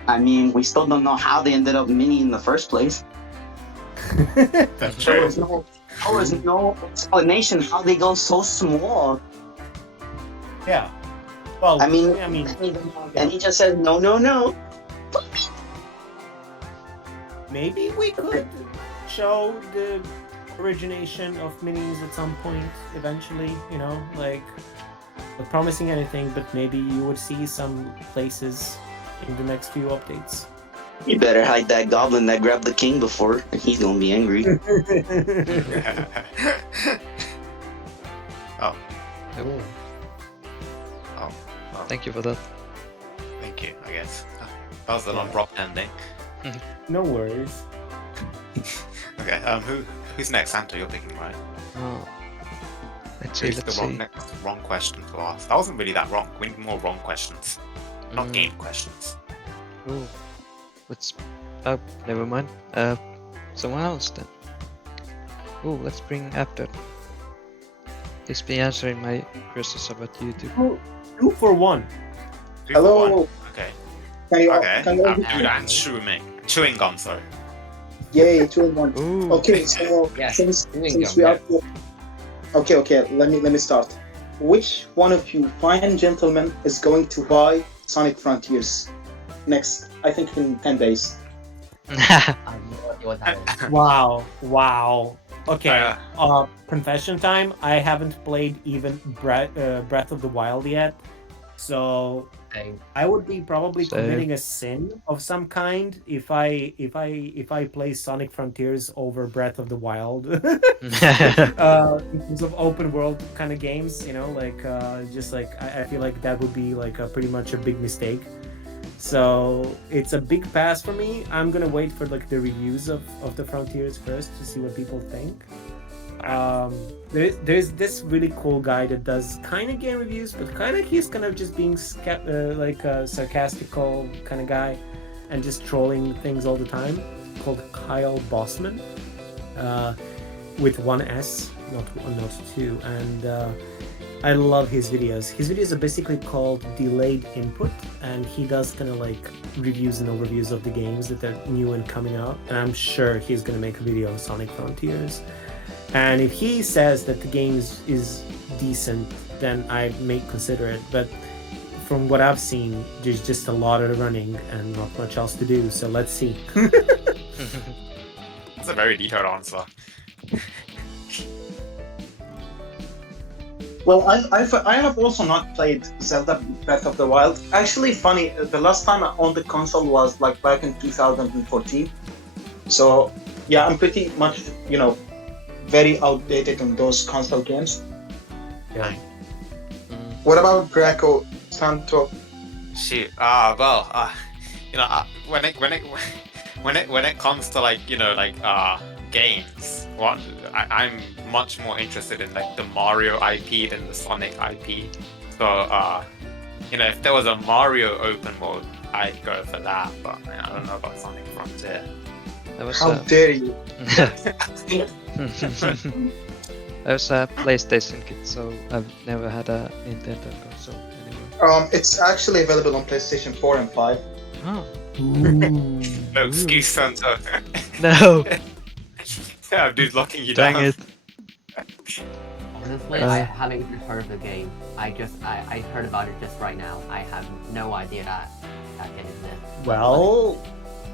I mean, we still don't know how they ended up mini in the first place. That's There true. was no explanation how they go so small. Yeah. Well, I mean, and he just said no. maybe we could show the origination of minis at some point eventually, like not promising anything, but maybe you would see some places in the next few updates. You better hide that goblin that grabbed the king before. He's gonna be angry. Oh, Cool. oh, Thank you for that. thank you, I guess. That was an abrupt ending. No worries. Okay, who's next? Santa, you're picking, right? Oh. Let's see, Who's let's the see. wrong question to ask? That wasn't really that wrong. We need more wrong questions, not Mm. game questions. Ooh. Let's. Never mind. Someone else then. Ooh, let's bring After. He's been answering my questions about YouTube. 2 for 1. 2 for 1. Hello. Okay. Can you, Okay. can you I'm chewing gum, sorry. Yay, 2 in 1. Ooh. Okay, so Yes, since doing we are good. okay, let me start. Which one of you fine gentlemen is going to buy Sonic Frontiers next? I think in 10 days. I have no idea what that is. Wow. Okay. Confession time. I haven't played even Breath of the Wild yet, so Okay. I would be probably Same. committing a sin of some kind if I play Sonic Frontiers over Breath of the Wild. In terms of open world kind of games, just like I feel like that would be like pretty much a big mistake. So it's a big pass for me. I'm gonna wait for like the reviews of the Frontiers first to see what people think. There's this really cool guy that does kind of game reviews, but he's kind of just being like a sarcastical kind of guy and just trolling things all the time, called Kyle Bossman, with one S, not two, and I love his videos. His videos are basically called Delayed Input, and he does kind of like reviews and overviews of the games that are new and coming out, and I'm sure he's gonna make a video on Sonic Frontiers. And if he says that the game is decent, then I may consider it. But from what I've seen, there's just a lot of running and not much else to do. So let's see. That's a very detailed answer. Well, I have also not played Zelda Breath of the Wild. Actually, funny, the last time I owned the console was like back in 2014. So yeah, I'm pretty much, very outdated on those console games. Yeah. What about Draco, Santo? Shoot. When it comes to games, I'm much more interested in like the Mario IP than the Sonic IP. So if there was a Mario open world, I'd go for that. But I don't know about Sonic Frontier. That was How dare you? I was a PlayStation kid, so I've never had a Nintendo console anyway. It's actually available on PlayStation 4 and 5. Oh. No excuse, Santa. No! Yeah, dude, locking you Dang down. it. Honestly, I haven't even heard of the game. I heard about it just right now. I have no idea that game exists. Well,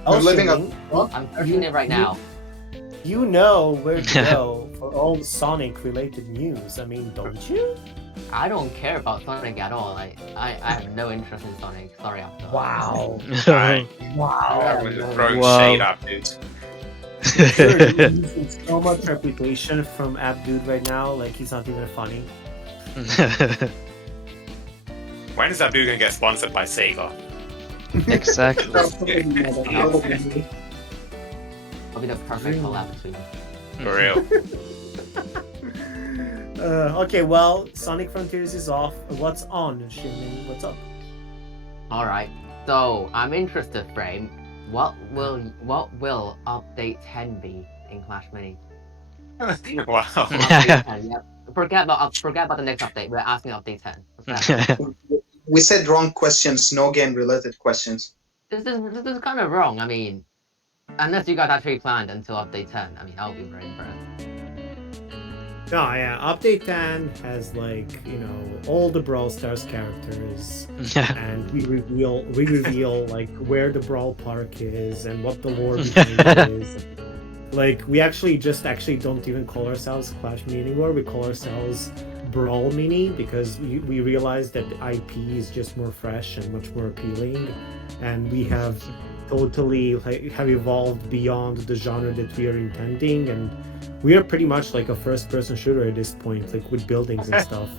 You're living Ocean, I'm searching it right now. you know where to go for all the Sonic-related news. I mean, don't you? I don't care about Sonic at all. I have no interest in Sonic. Sorry, Apple. Wow. Alright. Wow. Throwing Wow. shade at dude. You're losing so much reputation from App Dude right now, like he's not even funny. When is that dude gonna get sponsored by Sega? Exactly. I'll be the perfect collab between them. For real. Okay, well, Sonic Frontiers is off. What's on, Shinmin? What's up? Alright, so I'm interested, Frame. What will update 10 be in Clash Mini? Wow. Update 10, yep. Forget about the next update. We're asking update 10. Okay. We said wrong questions, no game-related questions. This is kind of wrong. I mean, unless you guys actually planned until update 10. I mean, I'll be very impressed. Oh yeah, update 10 has all the Brawl Stars characters, and we reveal like where the Brawl Park is and what the lore behind it is. Like we actually don't even call ourselves Clash Mini anymore. We call ourselves Brawl Mini because we realized that the IP is just more fresh and much more appealing, and we have totally have evolved beyond the genre that we are intending, and we are pretty much like a first-person shooter at this point, like with buildings and stuff,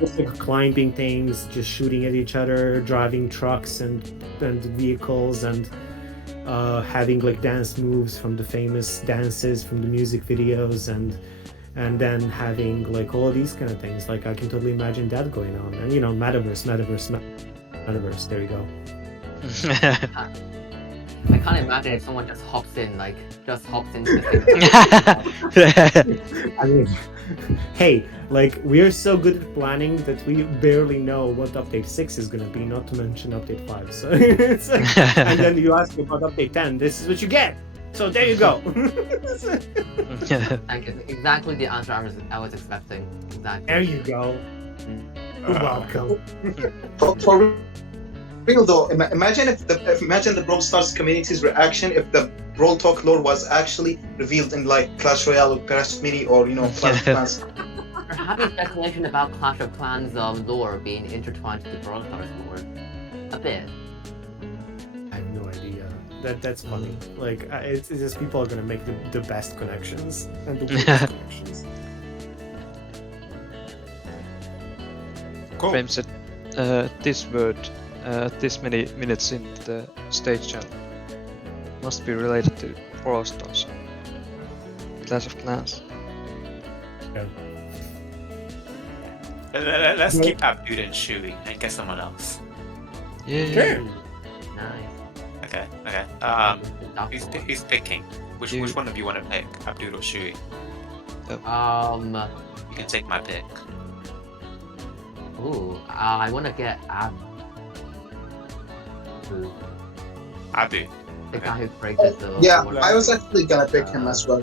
just climbing things, just shooting at each other, driving trucks and vehicles, and having like dance moves from the famous dances from the music videos, and then having like all of these kind of things. Like I can totally imagine that going on, and metaverse. There you go. I can't imagine if someone just hops into the thing. I mean, hey, Like, we're so good at planning that we barely know what update 6 is going to be, not to mention update 5. So it's like, and then you ask about update 10, this is what you get. So there you go. Like, exactly the answer I was expecting. Exactly. There you go. You're welcome. For real though, imagine imagine the Brawl Stars community's reaction if the Brawl Talk lore was actually revealed in like Clash Royale or Clash Mini or Clash of Clans. We're having speculation about Clash of Clans lore being intertwined to the Brawl Stars lore. A bit. I have no idea. That's funny. Like, it's just people are gonna make the best connections and the weirdest connections. Cool. Frame said, this word, this many minutes into the stage channel, must be related to Brawl Stars. Clash of Clans. Yeah. Let's keep Abdul and Shui and get someone else. Yeah. Sure. Nice. Okay. Who's picking? Which one of you want to pick? Abdul or Shui? You can take my pick. Ooh, I want to get Abu. Abu. The guy who created the Yeah, war. I was actually gonna pick him as well.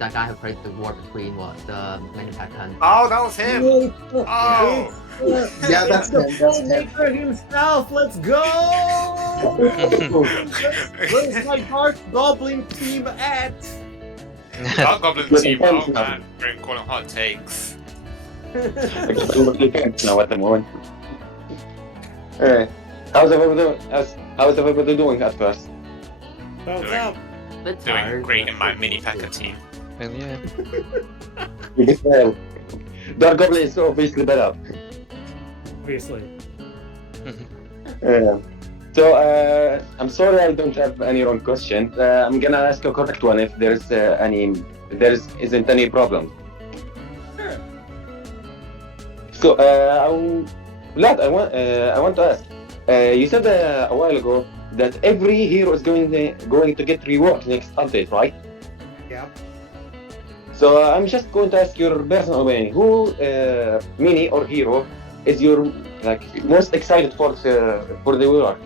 That guy who created the war between the Manufacturer and Oh, that was him. Oh. Yeah, that's him. That's him. Maker himself. Let's go. Where's my Dark Goblin team at? Dark Goblin team. Oh man, we're calling hot takes. now at the moment. How's everybody doing at first? Thumbs up. Bit Doing tired, great but in my mini packer team. Well, yeah. Dark Goblin is obviously better. Obviously. So I'm sorry I don't have any wrong question. I'm gonna ask a correct one if isn't any problem. Sure. So Vlad, I want to ask. You said a while ago that every hero is going to get reworked next update, right? Yeah. So I'm just going to ask your personal opinion. Who, mini or hero, is your most excited for the rework?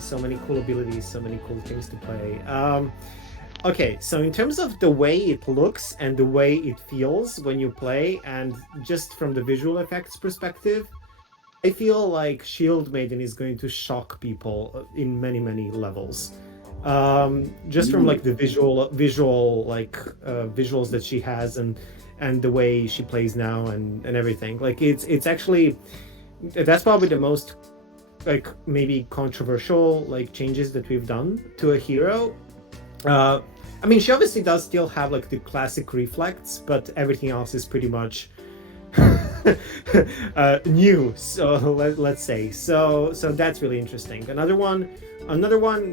So many cool abilities, so many cool things to play. Okay, so in terms of the way it looks and the way it feels when you play, and just from the visual effects perspective, I feel like Shield Maiden is going to shock people in many levels. Just from like the visuals that she has and the way she plays now and everything. Like it's actually, that's probably the most maybe controversial changes that we've done to a hero. I mean, she obviously does still have the classic reflex, but everything else is pretty much new. So let's say so that's really interesting. Another one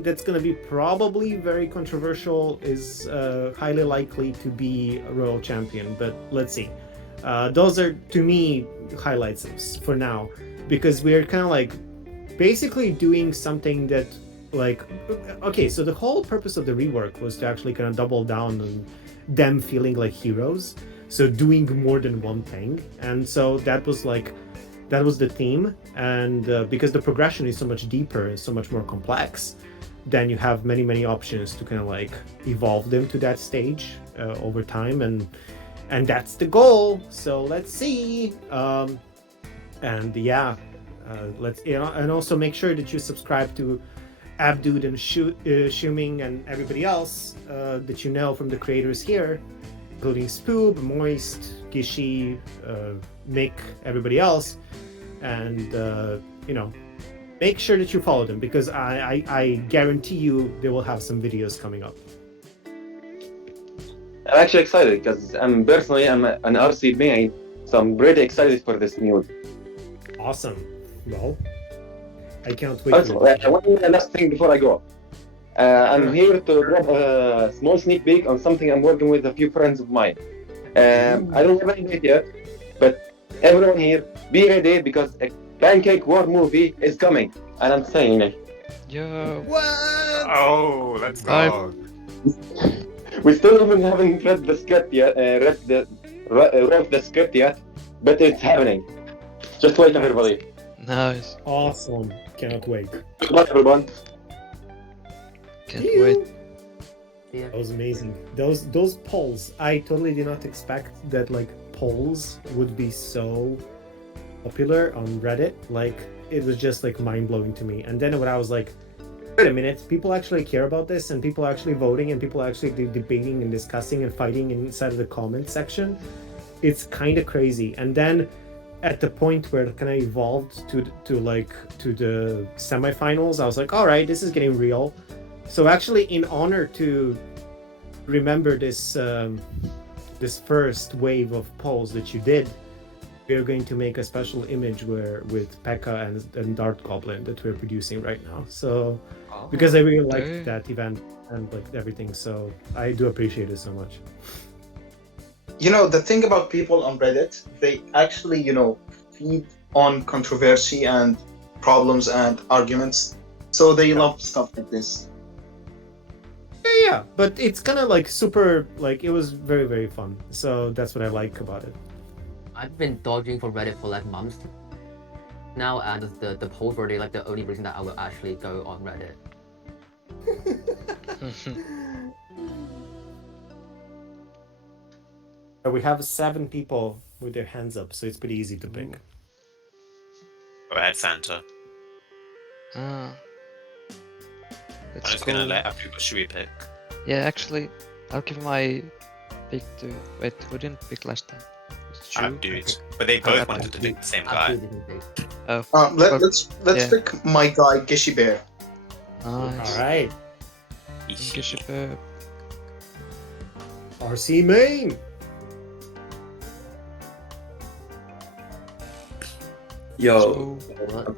that's going to be probably very controversial is highly likely to be a Royal Champion, but let's see. Those are, to me, highlights for now, because we're kind of basically doing something that okay, so the whole purpose of the rework was to actually kind of double down on them feeling like heroes, so doing more than one thing, and so that was the theme. And because the progression is so much deeper and so much more complex, then you have many options to kind of evolve them to that stage over time, and that's the goal. So let's see. And yeah, let's and also make sure that you subscribe to Abdud and Shuming and everybody else that you know from the creators here, including Spoob, Moist, Gishi, Mick, everybody else, and make sure that you follow them, because I guarantee you they will have some videos coming up. I'm actually excited because I'm an RC main, so I'm really excited for this news. Awesome. Well, I can't wait. Also, one last thing before I go. I'm here to drop a small sneak peek on something I'm working with a few friends of mine. I don't have any date yet, but everyone here, be ready, because a Pancake War movie is coming, and I'm saying it. Yo. What? Oh, let's go. We still haven't read the script yet. Wrote the script yet, but it's happening. Just wait, everybody. Nice. Awesome. Cannot wait. Goodbye, everyone. Can't wait. Yeah. That was amazing. Those polls, I totally did not expect that like polls would be so popular on Reddit. Like it was just like mind blowing to me. And then when I was like, wait a minute, people actually care about this, and people are actually voting, and people are actually debating and discussing and fighting inside of the comment section. It's kind of crazy. And then at the point where it kind of evolved to the semifinals, I was like, all right, this is getting real. So actually, in honor to remember this this first wave of polls that you did, we are going to make a special image with Pekka and Dart Goblin that we're producing right now. So because I really liked that event and like everything, so I do appreciate it so much. You know, the thing about people on Reddit, they actually, you know, feed on controversy and problems and arguments. So they love stuff like this. Yeah, but it's kind of like super, like it was very, very fun. So that's what I like about it. I've been dodging for Reddit for like months now, and the polls were like the only reason that I will actually go on Reddit. We have 7 people with their hands up, so it's pretty easy to pick. Go ahead, Santa. Ah. I'm Let's just go. gonna let everybody. Should we pick? Yeah, actually, I'll give my pick to. Wait, who didn't pick last time? It's Drew? Dudes, but they both wanted to pick the same guy. Oh, Let's yeah. pick my guy Gishy Bear. nice. All right, Superb. RC main. Yo,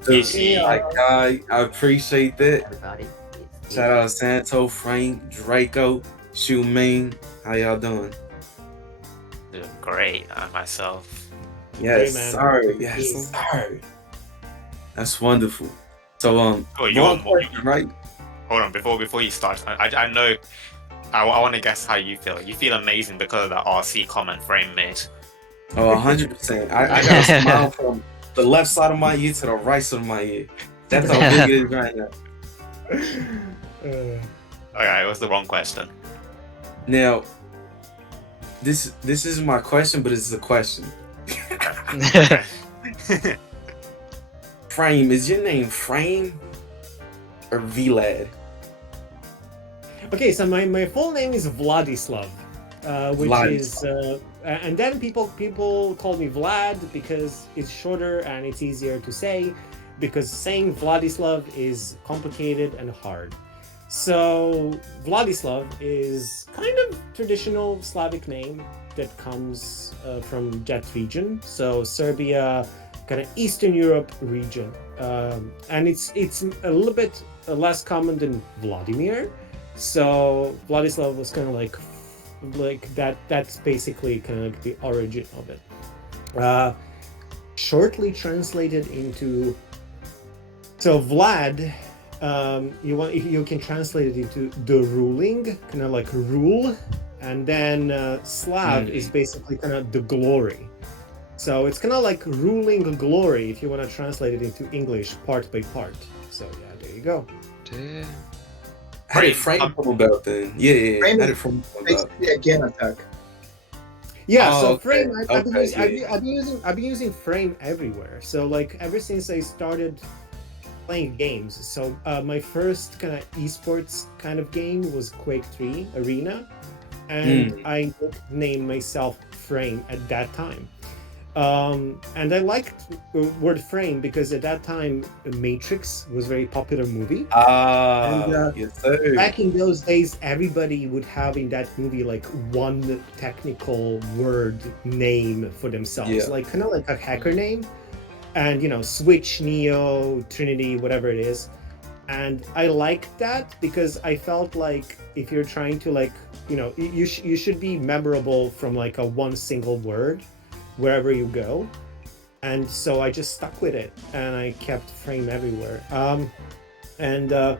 Easy. I appreciate that. Everybody. Shout out to Santo, Frank, Draco, Shuming. How y'all doing? Doing great. I myself. Yes, man. sir. Yes, sir. That's wonderful. So Oh, you're one more. question, right? Hold on, before you start, I know. I want to guess how you feel. You feel amazing because of that RC comment Frame made. Oh, 100%. I got a smile from the left side of my ear to the right side of my ear. That's how big it is right now. Okay, it was the wrong question. Now, this is my question, but it's a question. Frame, is your name Frame or Vlad? Okay, so my full name is Vladislav, which is and then people call me Vlad because it's shorter and it's easier to say, because saying Vladislav is complicated and hard. So Vladislav is kind of traditional Slavic name that comes from that region. So Serbia, kind of Eastern Europe region, and it's a little bit less common than Vladimir. So Vladislav was kind of like that. That's basically kind of like the origin of it. Shortly translated into, so Vlad, you can translate it into the ruling, kind of like rule, and then Slav is basically kind of the glory. So it's kind of like ruling glory if you want to translate it into English part by part. So yeah, there you go. Damn. How did Frame come about then? Yeah. Frame How did Frame come about? Basically a game attack. Yeah, Oh, so okay. Frame, I've been using Frame everywhere. So like ever since I started playing games. So my first kind of esports kind of game was Quake 3 Arena, and I named myself Frame at that time. And I liked word frame because at that time Matrix was a very popular movie. Yes, sir. Back in those days, everybody would have in that movie like one technical word name for themselves, like kind of like a hacker name, and you know, Switch, Neo, Trinity, whatever it is. And I liked that because I felt like if you're trying to like, you know, you should be memorable from like a one single word wherever you go. And so I just stuck with it and I kept Frame everywhere. And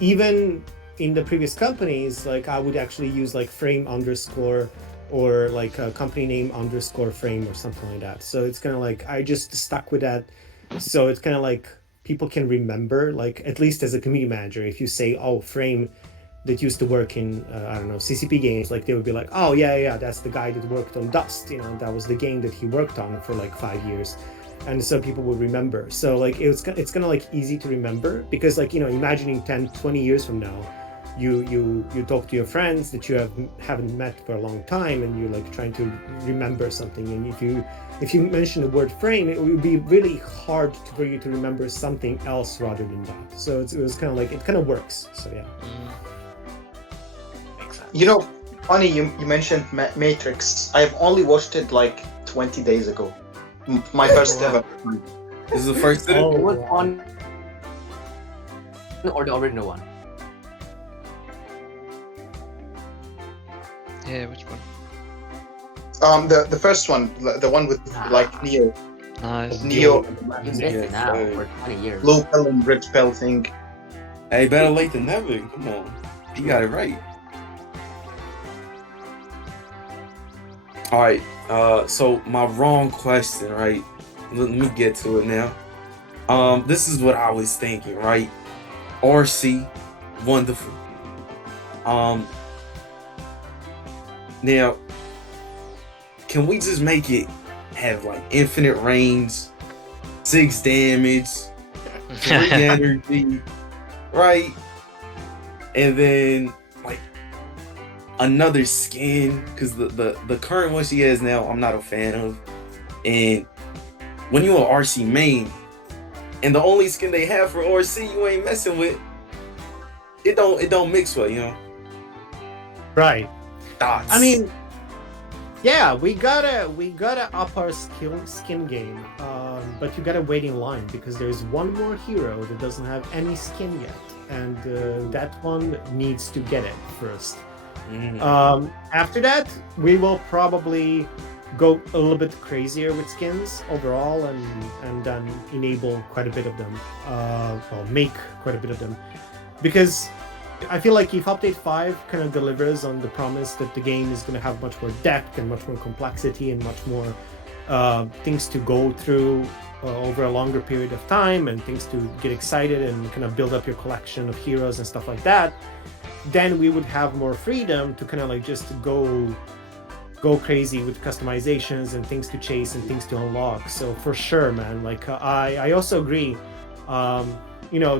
even in the previous companies, like I would actually use like frame underscore or like a company name underscore frame or something like that. So it's kind of like I just stuck with that. So it's kind of like people can remember, like at least as a community manager, if you say, oh, frame that used to work in I don't know, CCP games, like they would be like, oh yeah, that's the guy that worked on Dust, you know, that was the game that he worked on for like 5 years. And so people would remember. So like it's kind of like easy to remember, because like, you know, imagining 10-20 years from now, you talk to your friends that you haven't met for a long time, and you're like trying to remember something, and if you mention the word frame, it would be really hard for you to remember something else rather than that. So it was kind of like, it kind of works. So yeah. You know, funny you mentioned Matrix. I've only watched it like 20 days ago. My first ever. This is the first It was on or the original one. Yeah, which one? The first one, the one with like Neo. Nice. Neo. You missed it now for 20 years. Blue pill and red pill thing. Hey, better late than never. Come on, you got it right. All right. So my wrong question, right? Let me get to it now. This is what I was thinking, right? RC, wonderful. Now, can we just make it have like infinite range, 6 damage, 3 energy, right? And then like another skin, because the current one she has now, I'm not a fan of. And when you're an RC main, and the only skin they have for RC you ain't messing with, it don't mix well, you know. Right. Thoughts? I mean, yeah, we gotta up our skin game, but you gotta wait in line, because there's one more hero that doesn't have any skin yet, and that one needs to get it first. After that, we will probably go a little bit crazier with skins overall, and then enable quite a bit of them, make quite a bit of them, because I feel like if Update 5 kind of delivers on the promise that the game is going to have much more depth and much more complexity and much more things to go through over a longer period of time, and things to get excited and kind of build up your collection of heroes and stuff like that, then we would have more freedom to kind of like just go crazy with customizations and things to chase and things to unlock. So for sure, man, like I also agree, you know,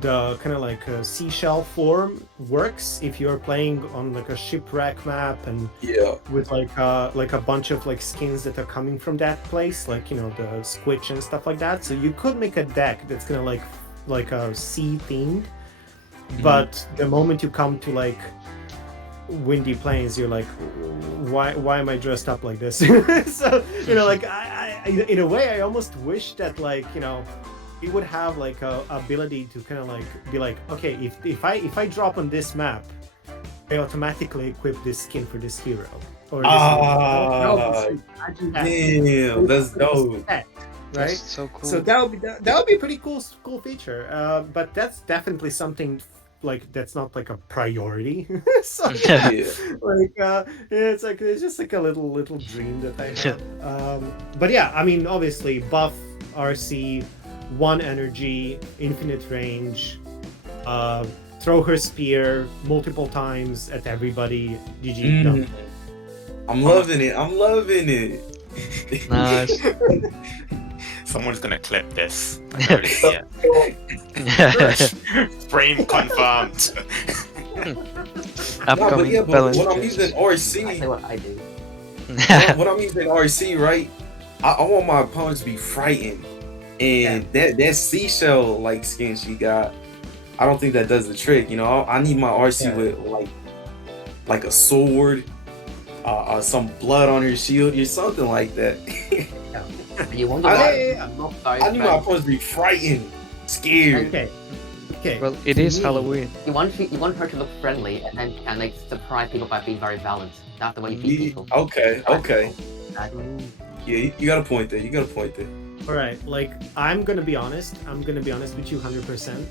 the kind of like a seashell form works if you're playing on like a shipwreck map, and with like a bunch of like skins that are coming from that place, like, you know, the squitch and stuff like that. So you could make a deck that's gonna like a sea themed, but the moment you come to like windy plains, you're like, why am I dressed up like this? So, you know, like I in a way I almost wish that, like, you know, we would have like a ability to kind of like be like, okay, if I drop on this map, I automatically equip this skin for this hero. Or this damn, that's dope. Right? That's so cool. So that would be a pretty cool feature. But that's definitely something like that's not like a priority. So, like it's like it's just like a little dream that I have. But yeah, I mean, obviously buff RC, 1 energy, infinite range, throw her spear multiple times at everybody. GG. Done. I'm loving it. Nice. Someone's gonna clip this. Frame confirmed. Upcoming but balance. when I'm using RC, I say what I do. when I'm using RC, right, I want my opponents to be frightened. And that seashell like skin she got, I don't think that does the trick. You know, I need my RC with like a sword, some blood on her shield, or something like that. You wonder I need my opponents to be frightened, scared. Okay. Well, it is Halloween. You want her to look friendly and like surprise people by being very violent. That's the way you beat people. Okay. Exactly. Yeah, you got a point there. All right, like I'm gonna be honest with you 100%.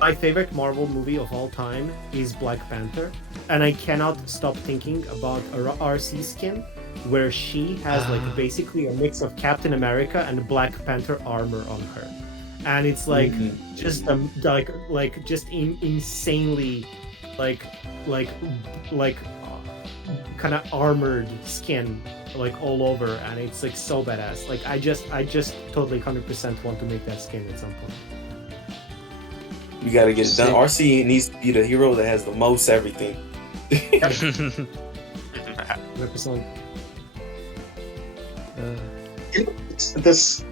My favorite Marvel movie of all time is Black Panther, and I cannot stop thinking about RC skin, where she has like basically a mix of Captain America and Black Panther armor on her, and it's like just just insanely like kind of armored skin like all over, and it's like so badass. Like I just totally 100% want to make that skin at some point. You gotta get it done. RC needs to be the hero that has the most everything. 100%. This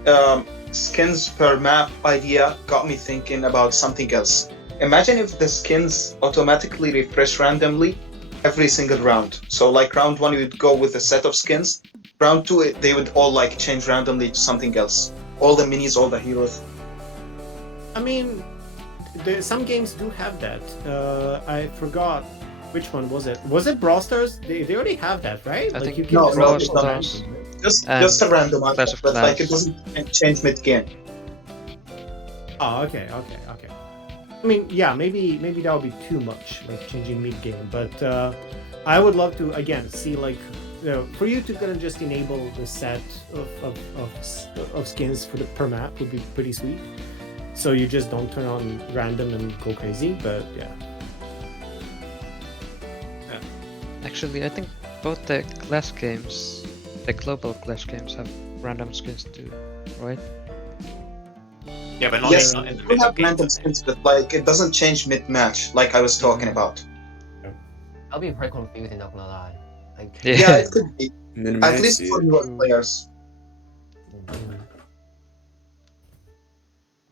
skins per map idea got me thinking about something else. Imagine if the skins automatically refresh randomly every single round. So like round 1 you would go with a set of skins. Round 2 they would all like change randomly to something else. All the minis, all the heroes. I mean, some games do have that. I forgot which one was it. Was it Brawl Stars? They already have that, right? I think you can Brawl Stars. Just a random one, Clash of but like it Clans. doesn't change mid game. Oh, okay. I mean, yeah, maybe that would be too much, like changing mid game. But I would love to again see like, for you to kind of just enable the set of skins for the per map would be pretty sweet. So you just don't turn on random and go crazy. But yeah. Actually, I think both the Clash games, the global Clash games, have random skins too, right? Yeah, but Yes, not in the we middle have random skins, but like it doesn't change mid match, like I was talking about. I'll be pretty confusing, not gonna lie. Like, Yeah, it could be. Min-max, At least for yeah. newer players.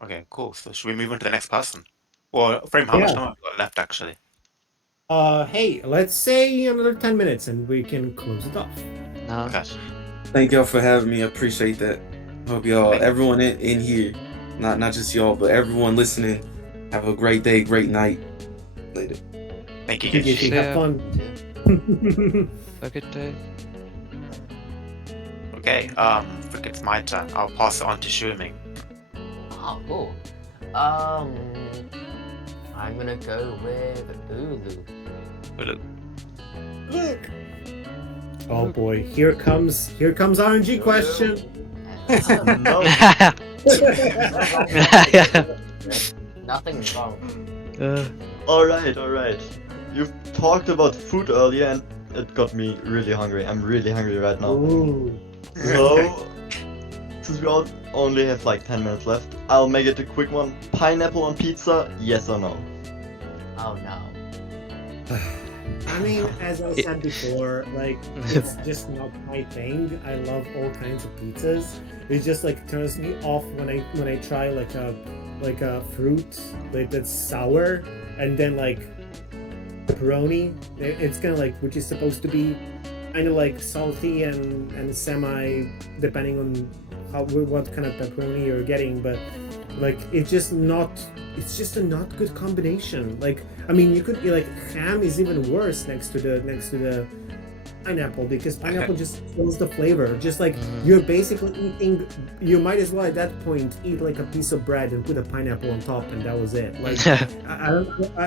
Okay, cool. So should we move on to the next person? Or Frame, how much Yeah. time have we got left actually? Hey, let's say another 10 minutes and we can close it off. No. Okay. Thank y'all for having me. I appreciate that. Hope y'all, everyone in here, not just y'all, but everyone listening, have a great day, great night. Later. Thank you, Thank you, Gishi. have Yeah. fun. Have a good day. Okay, I think it's my turn. I'll pass it on to Shuming. oh, cool. I'm gonna go with Ulu. Ulu. Oh boy, here comes RNG question. No, Yeah. nothing's wrong. Alright. You've talked about food earlier and it got me really hungry. I'm really hungry right now. Ooh. So, since we all only have like 10 minutes left, I'll make it a quick one. Pineapple on pizza, yes or no? Oh no. I mean, as I said before, like it's just not my thing. I love all kinds of pizzas. It just like turns me off when I try like a fruit like that's sour and then like pepperoni. It's kind of like which is supposed to be kind of like salty and semi depending on what kind of pepperoni you're getting, but like it's just a not good combination. Like I mean, you could like ham is even worse next to the pineapple because pineapple just kills the flavor. Just like you're basically eating, you might as well at that point eat like a piece of bread and put a pineapple on top, and that was it. Like I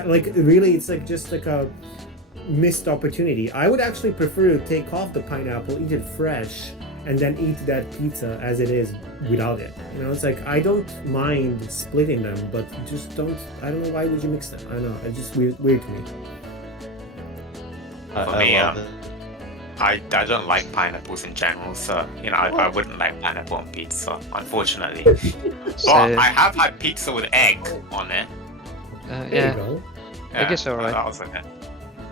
like really, it's like just like a missed opportunity. I would actually prefer to take off the pineapple, eat it fresh, and then eat that pizza as it is without it. You know, it's like I don't mind splitting them, but just don't. I don't know why would you mix them. I don't know. It's just weird to me. For me, love it. I don't like pineapples in general, so you know I wouldn't like pineapple on pizza, unfortunately. But I have had pizza with egg on it. There you Yeah, go. I guess alright. That was okay.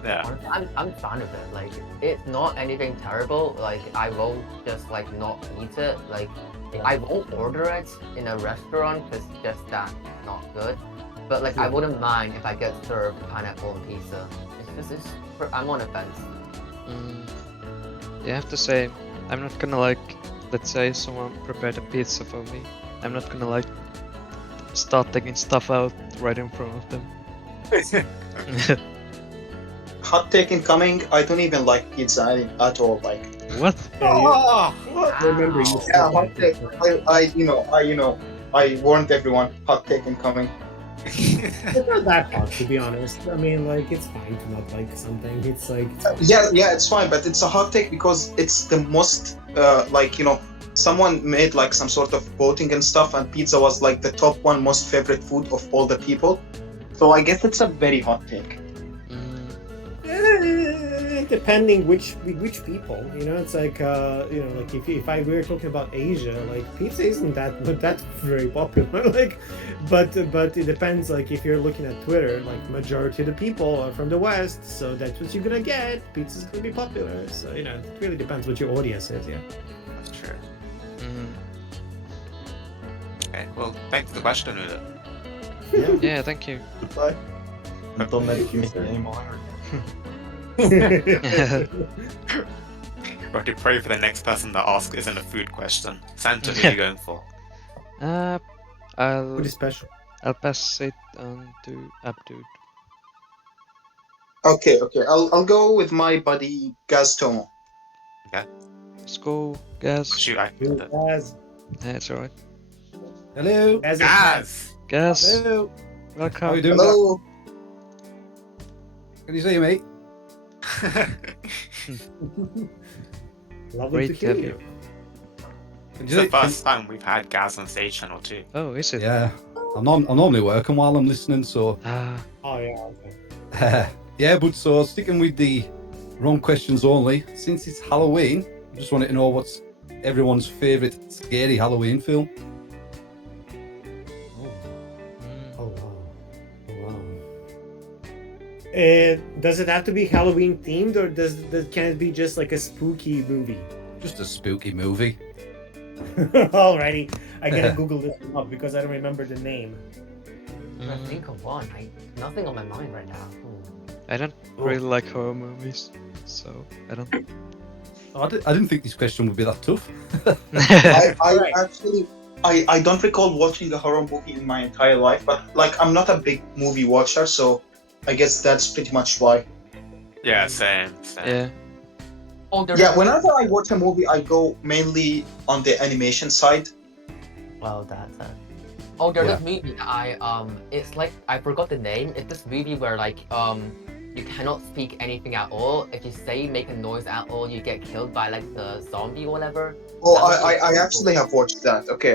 Yeah. Honestly, I'm fine with it. Like, it's not anything terrible. Like, I won't just like not eat it. Like, I won't order it in a restaurant because just that not good. But like, I wouldn't mind if I get served pineapple on pizza. I'm on the fence. Yeah, I have to say, I'm not gonna like, let's say someone prepared a pizza for me. I'm not gonna like start taking stuff out right in front of them. Hot take incoming. I don't even like pizza at all. Like What? Remember you yeah, hot take. I warned everyone. Hot take incoming. It's not that hard, to be honest. I mean, like, it's fine to not like something. It's like, it's fine. Yeah, it's fine, but it's a hot take because it's the most like someone made like some sort of voting and stuff, and pizza was like the top one most favorite food of all the people. So I guess it's a very hot take. Depending which people, it's like like if I were talking about Asia, like pizza isn't that very popular. Like, but it depends. Like if you're looking at Twitter, like majority of the people are from the West, so that's what you're gonna get. Pizza's gonna be popular. So it really depends what your audience is. Yeah. That's true. Okay, well, thanks for the question, Uda. Yeah, thank you. Goodbye. Don't make me anymore. We have to pray for the next person that asks isn't a food question. Santa, who are you going for? I'll Pretty special. I'll pass it on to Abdude. Okay. I'll go with my buddy Gastomo. Let's go, Gaz. Shoot, I Gaz. Yeah, it's alright. Hello. Gaz. Gaz, Hello. welcome. How you doing? Hello. Can you see me? Lovely Great to to hear have you. you. Can It's you the see- first time we've had Gaz on stage channel 2. Oh, is it? Yeah. I'm normally working while I'm listening, so Oh yeah. Okay. yeah. But so sticking with the wrong questions only, since it's Halloween, I just wanted to know what's everyone's favorite scary Halloween film. Oh wow. Does it have to be Halloween themed, or can it be just like a spooky movie? Just a spooky movie. Alrighty, I gotta Google this one up because I don't remember the name. I think of one. Nothing on my mind right now. I don't really like horror movies, so I don't. I didn't think this question would be that tough. I actually I don't recall watching a horror movie in my entire life, but like I'm not a big movie watcher, so I guess that's pretty much why. Yeah, same. Yeah. Oh, Yeah, whenever I watch a movie, I go mainly on the animation side. Well, that's it. Oh, there's this movie that it's like I forgot the name. It's this movie where like you cannot speak anything at all. If you make a noise at all, you get killed by like the zombie or whatever. Oh, That I movie is so actually have watched that. Okay.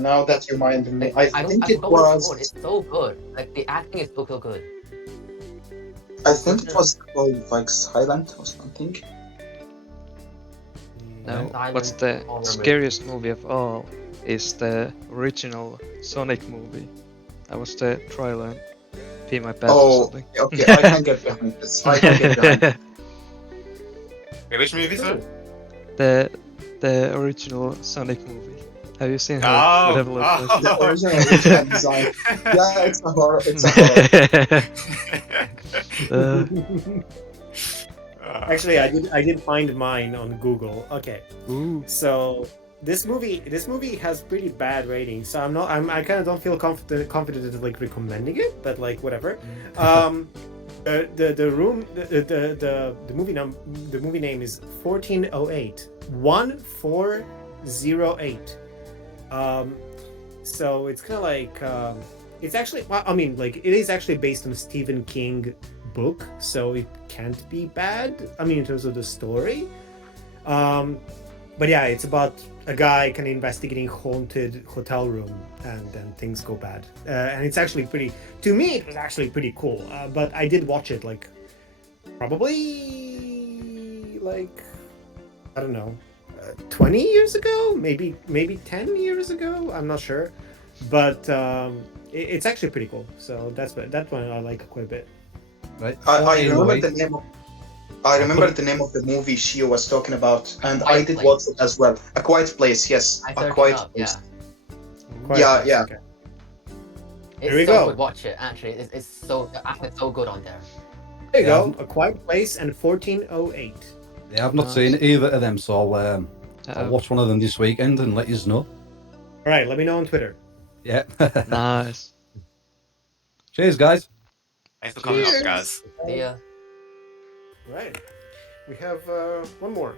Now that you reminded me, I think it forgot what it's was. called. It's so good. Like the acting is so good. I think it was called like Silent or something. No, Silent what's the horror movie. scariest movie of all is the original Sonic movie. I watched the trailer and pee my pants or Oh, something. okay. I can get behind this. I can get behind it. Wait, which movie is it? The original Sonic movie. Have you seen Oh, how whatever looks like? The original design. Yeah, it's a horror. It's a horror. Actually, I did find mine on Google. Okay. Ooh. So this movie has pretty bad ratings. So I kind of don't feel confident in like recommending it, but like whatever. The movie name is 1408. 1408. So it's kind of like it's actually, well, I mean, like it is actually based on a Stephen King book, so it can't be bad. I mean, in terms of the story. But yeah, it's about a guy kind of investigating haunted hotel room, and then things go bad. And it's actually to me, it was actually pretty cool. But I did watch it like probably like, I don't know, 20 years ago, maybe 10 years ago. I'm not sure, but it's actually pretty cool. So that one I like quite a bit. Right. I remember the name of. I remember the name of the movie she was talking about, and I did watch it as well. A Quiet Place, yes. A Quiet Place. Yeah. Okay. It's Here we so go. good. Watch it. Actually, it's so good on there. There you go. A Quiet Place and 1408. Yeah, I've not seen either of them, so I'll watch one of them this weekend and let you know. All right, let me know on Twitter. Yeah. Nice. Cheers, guys. Thanks for coming up, guys. See ya. Right. We have one more.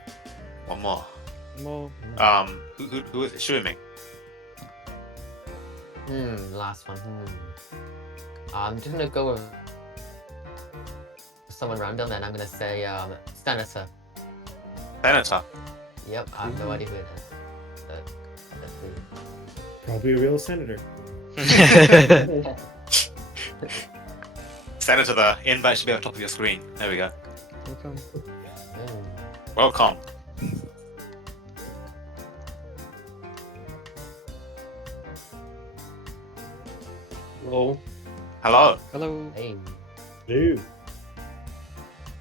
One more. More. Who is it? Shooting me. Last one. I'm just gonna go with someone random, and I'm gonna say Senator. Senator. Yep, I have no idea who it is. But let's see. Probably a real senator. Senator, the invite should be on top of your screen. There we go. Welcome. Welcome. Hello. Hello. Hello. Hey. Dude.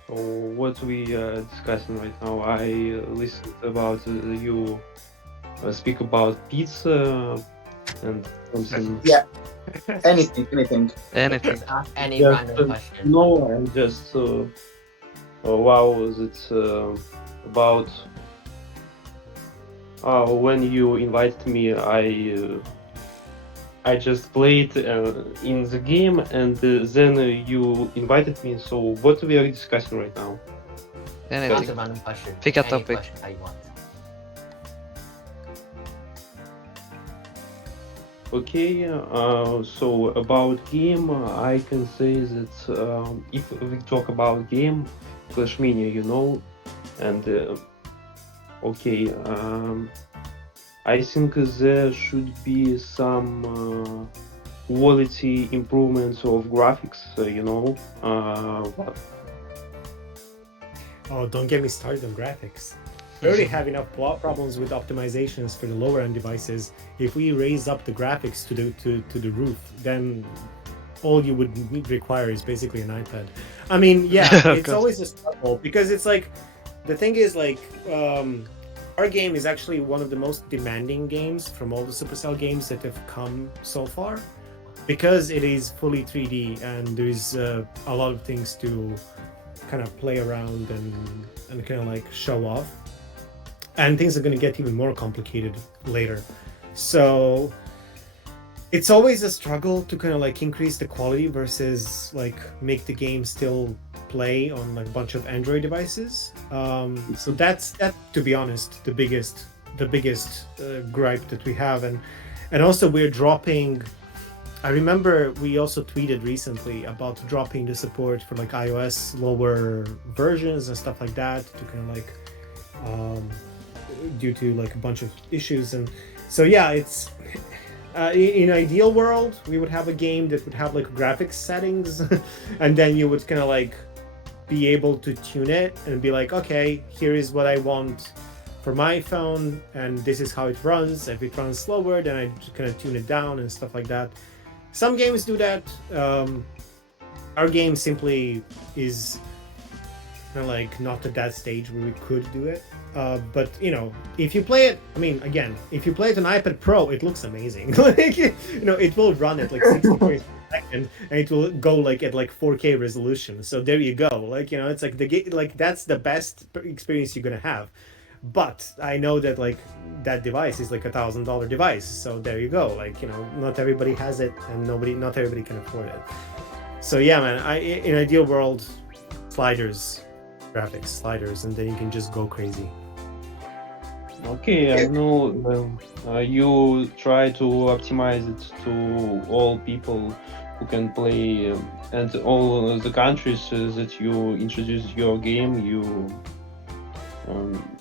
So what we discussing right now? I listened about you speak about pizza and something. Yeah. Anything. Anything. Just ask any Just, random question. No, and just wow, was it about when you invited me? I just played in the game, and then you invited me. So what we are discussing right now? Ask a Anything. random question. Pick a Any topic. question that you want. Okay, so about game, I can say that if we talk about game, Clash Mania, you know, and okay, I think there should be some quality improvements of graphics, you know, but Oh, don't get me started on graphics. We already have enough problems with optimizations for the lower end devices. If we raise up the graphics to the roof, then all you would require is basically an iPad. I mean, yeah, it's God. always a struggle because it's like the thing is like our game is actually one of the most demanding games from all the Supercell games that have come so far, because it is fully 3D and there's a lot of things to kind of play around and kind of like show off. And things are going to get even more complicated later. So it's always a struggle to kind of like increase the quality versus like make the game still play on like a bunch of Android devices. So that's to be honest, the biggest gripe that we have. And also we're dropping. I remember we also tweeted recently about dropping the support for like iOS lower versions and stuff like that to kind of like due to like a bunch of issues. And so yeah, it's in an ideal world we would have a game that would have like graphics settings and then you would kind of like be able to tune it and be like, okay, here is what I want for my phone and this is how it runs. If it runs slower, then I kind of tune it down and stuff like that. Some games do that. Our game simply is kind of like not at that stage where we could do it. But you know, if you play it, I mean, again, if you play it on iPad Pro, it looks amazing. Like, you know, it will run at like 60 frames per second, and it will go like at like 4K resolution. So there you go. Like, you know, it's like like that's the best experience you're gonna have. But I know that like that device is like $1,000 device. So there you go. Like, you know, not everybody has it, and not everybody can afford it. So yeah, man. In ideal world, graphics sliders, and then you can just go crazy. okay, I know you try to optimize it to all people who can play and all the countries that you introduce your game.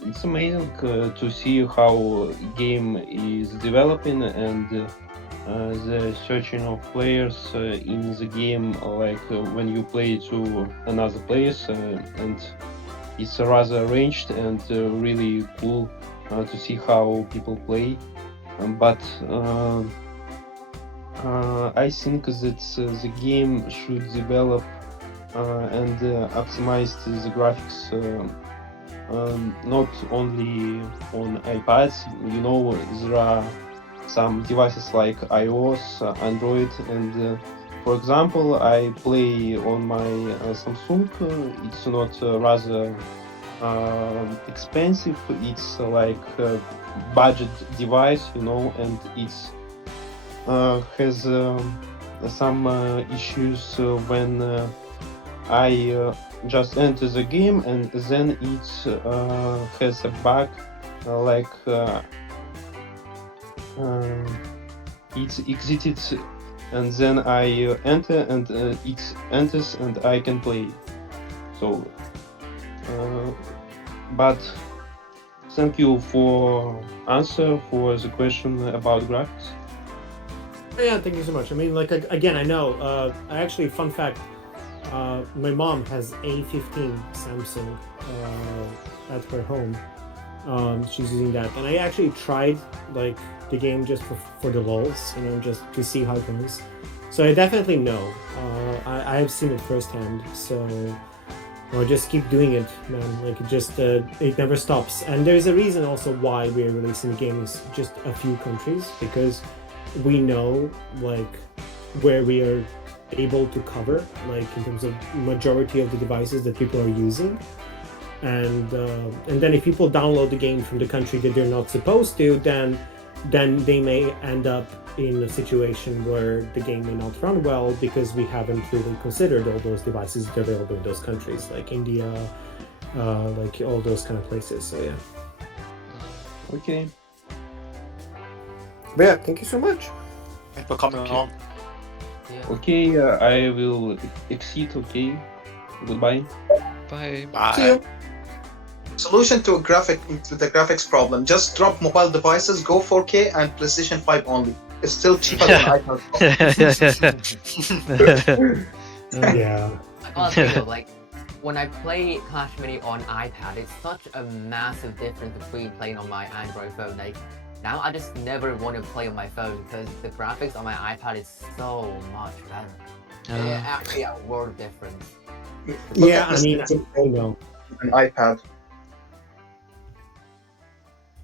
It's amazing to see how game is developing and the searching of players in the game, like when you play to another place, and it's rather arranged and really cool to see how people play. But I think that the game should develop and optimize the graphics not only on iPads. You know, there are some devices like iOS, Android, and for example, I play on my Samsung. It's not rather expensive. It's like a budget device, you know, and it's has some issues when I just enter the game and then it has a bug like it's exited and then I enter, and it enters, and I can play. So, but thank you for answer for the question about graphics. Yeah, thank you so much. I mean, like again, I know. I actually, fun fact. My mom has A15 Samsung at her home. She's using that, and I actually tried like the game just for the lulz, you know, just to see how it goes. So I definitely know. I have seen it firsthand. So just keep doing it, man. Like it never stops. And there's a reason also why we're releasing the game is just a few countries, because we know like where we are able to cover, like in terms of majority of the devices that people are using, and then if people download the game from the country that they're not supposed to, then they may end up in a situation where the game may not run well because we haven't really considered all those devices that are available in those countries, like India, like all those kind of places. So yeah. Okay. But yeah, thank you so much. Thanks for coming on. Yeah. Okay, I will exit. Okay. Goodbye. Bye. Bye. Solution to the graphics problem: just drop mobile devices, go 4K, and PlayStation 5 only. It's still cheaper than iPhone. Yeah. I gotta say though, like when I play Clash Mini on iPad, it's such a massive difference between playing on my Android phone. Like now, I just never want to play on my phone because the graphics on my iPad is so much better. It's actually a world difference. Yeah, I mean, I know. An iPad.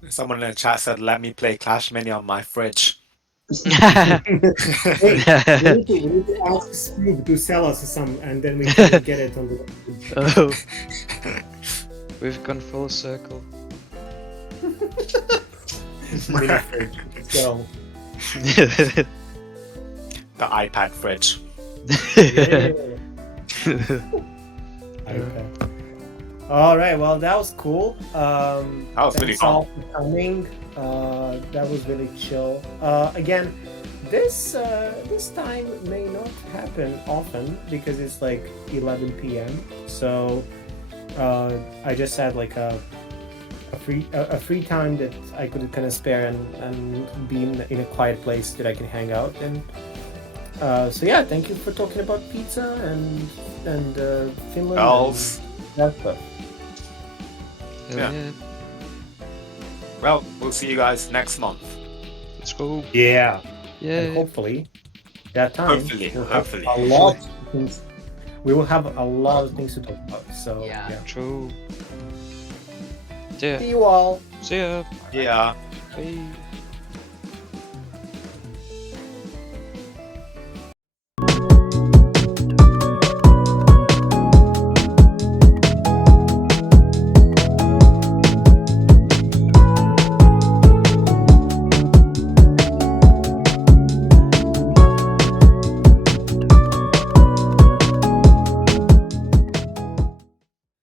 Someone in the chat said, "Let me play Clash Mini on my fridge." Hey, we need to ask Steve to sell us some, and then we can get it on the. Oh, we've gone full circle. Mini fridge. Let's go. The iPad fridge. Okay. All right. Well, that was cool. That was really thanks all fun. for coming. That was really chill. Again, this time may not happen often because it's like 11 p.m. So I just had like a free time that I could kind of spare and be in a quiet place that I can hang out. And so yeah, thank you for talking about pizza and Finland. Elves. And that stuff. Hell Yeah. Well, we'll see you guys next month. Let's go. Yeah. Yeah. And hopefully, that time Hopefully, we'll have hopefully. a lot of things. We will have a lot of things to talk about. So Yeah. True. Yeah. See you all. See ya. Yeah. Bye.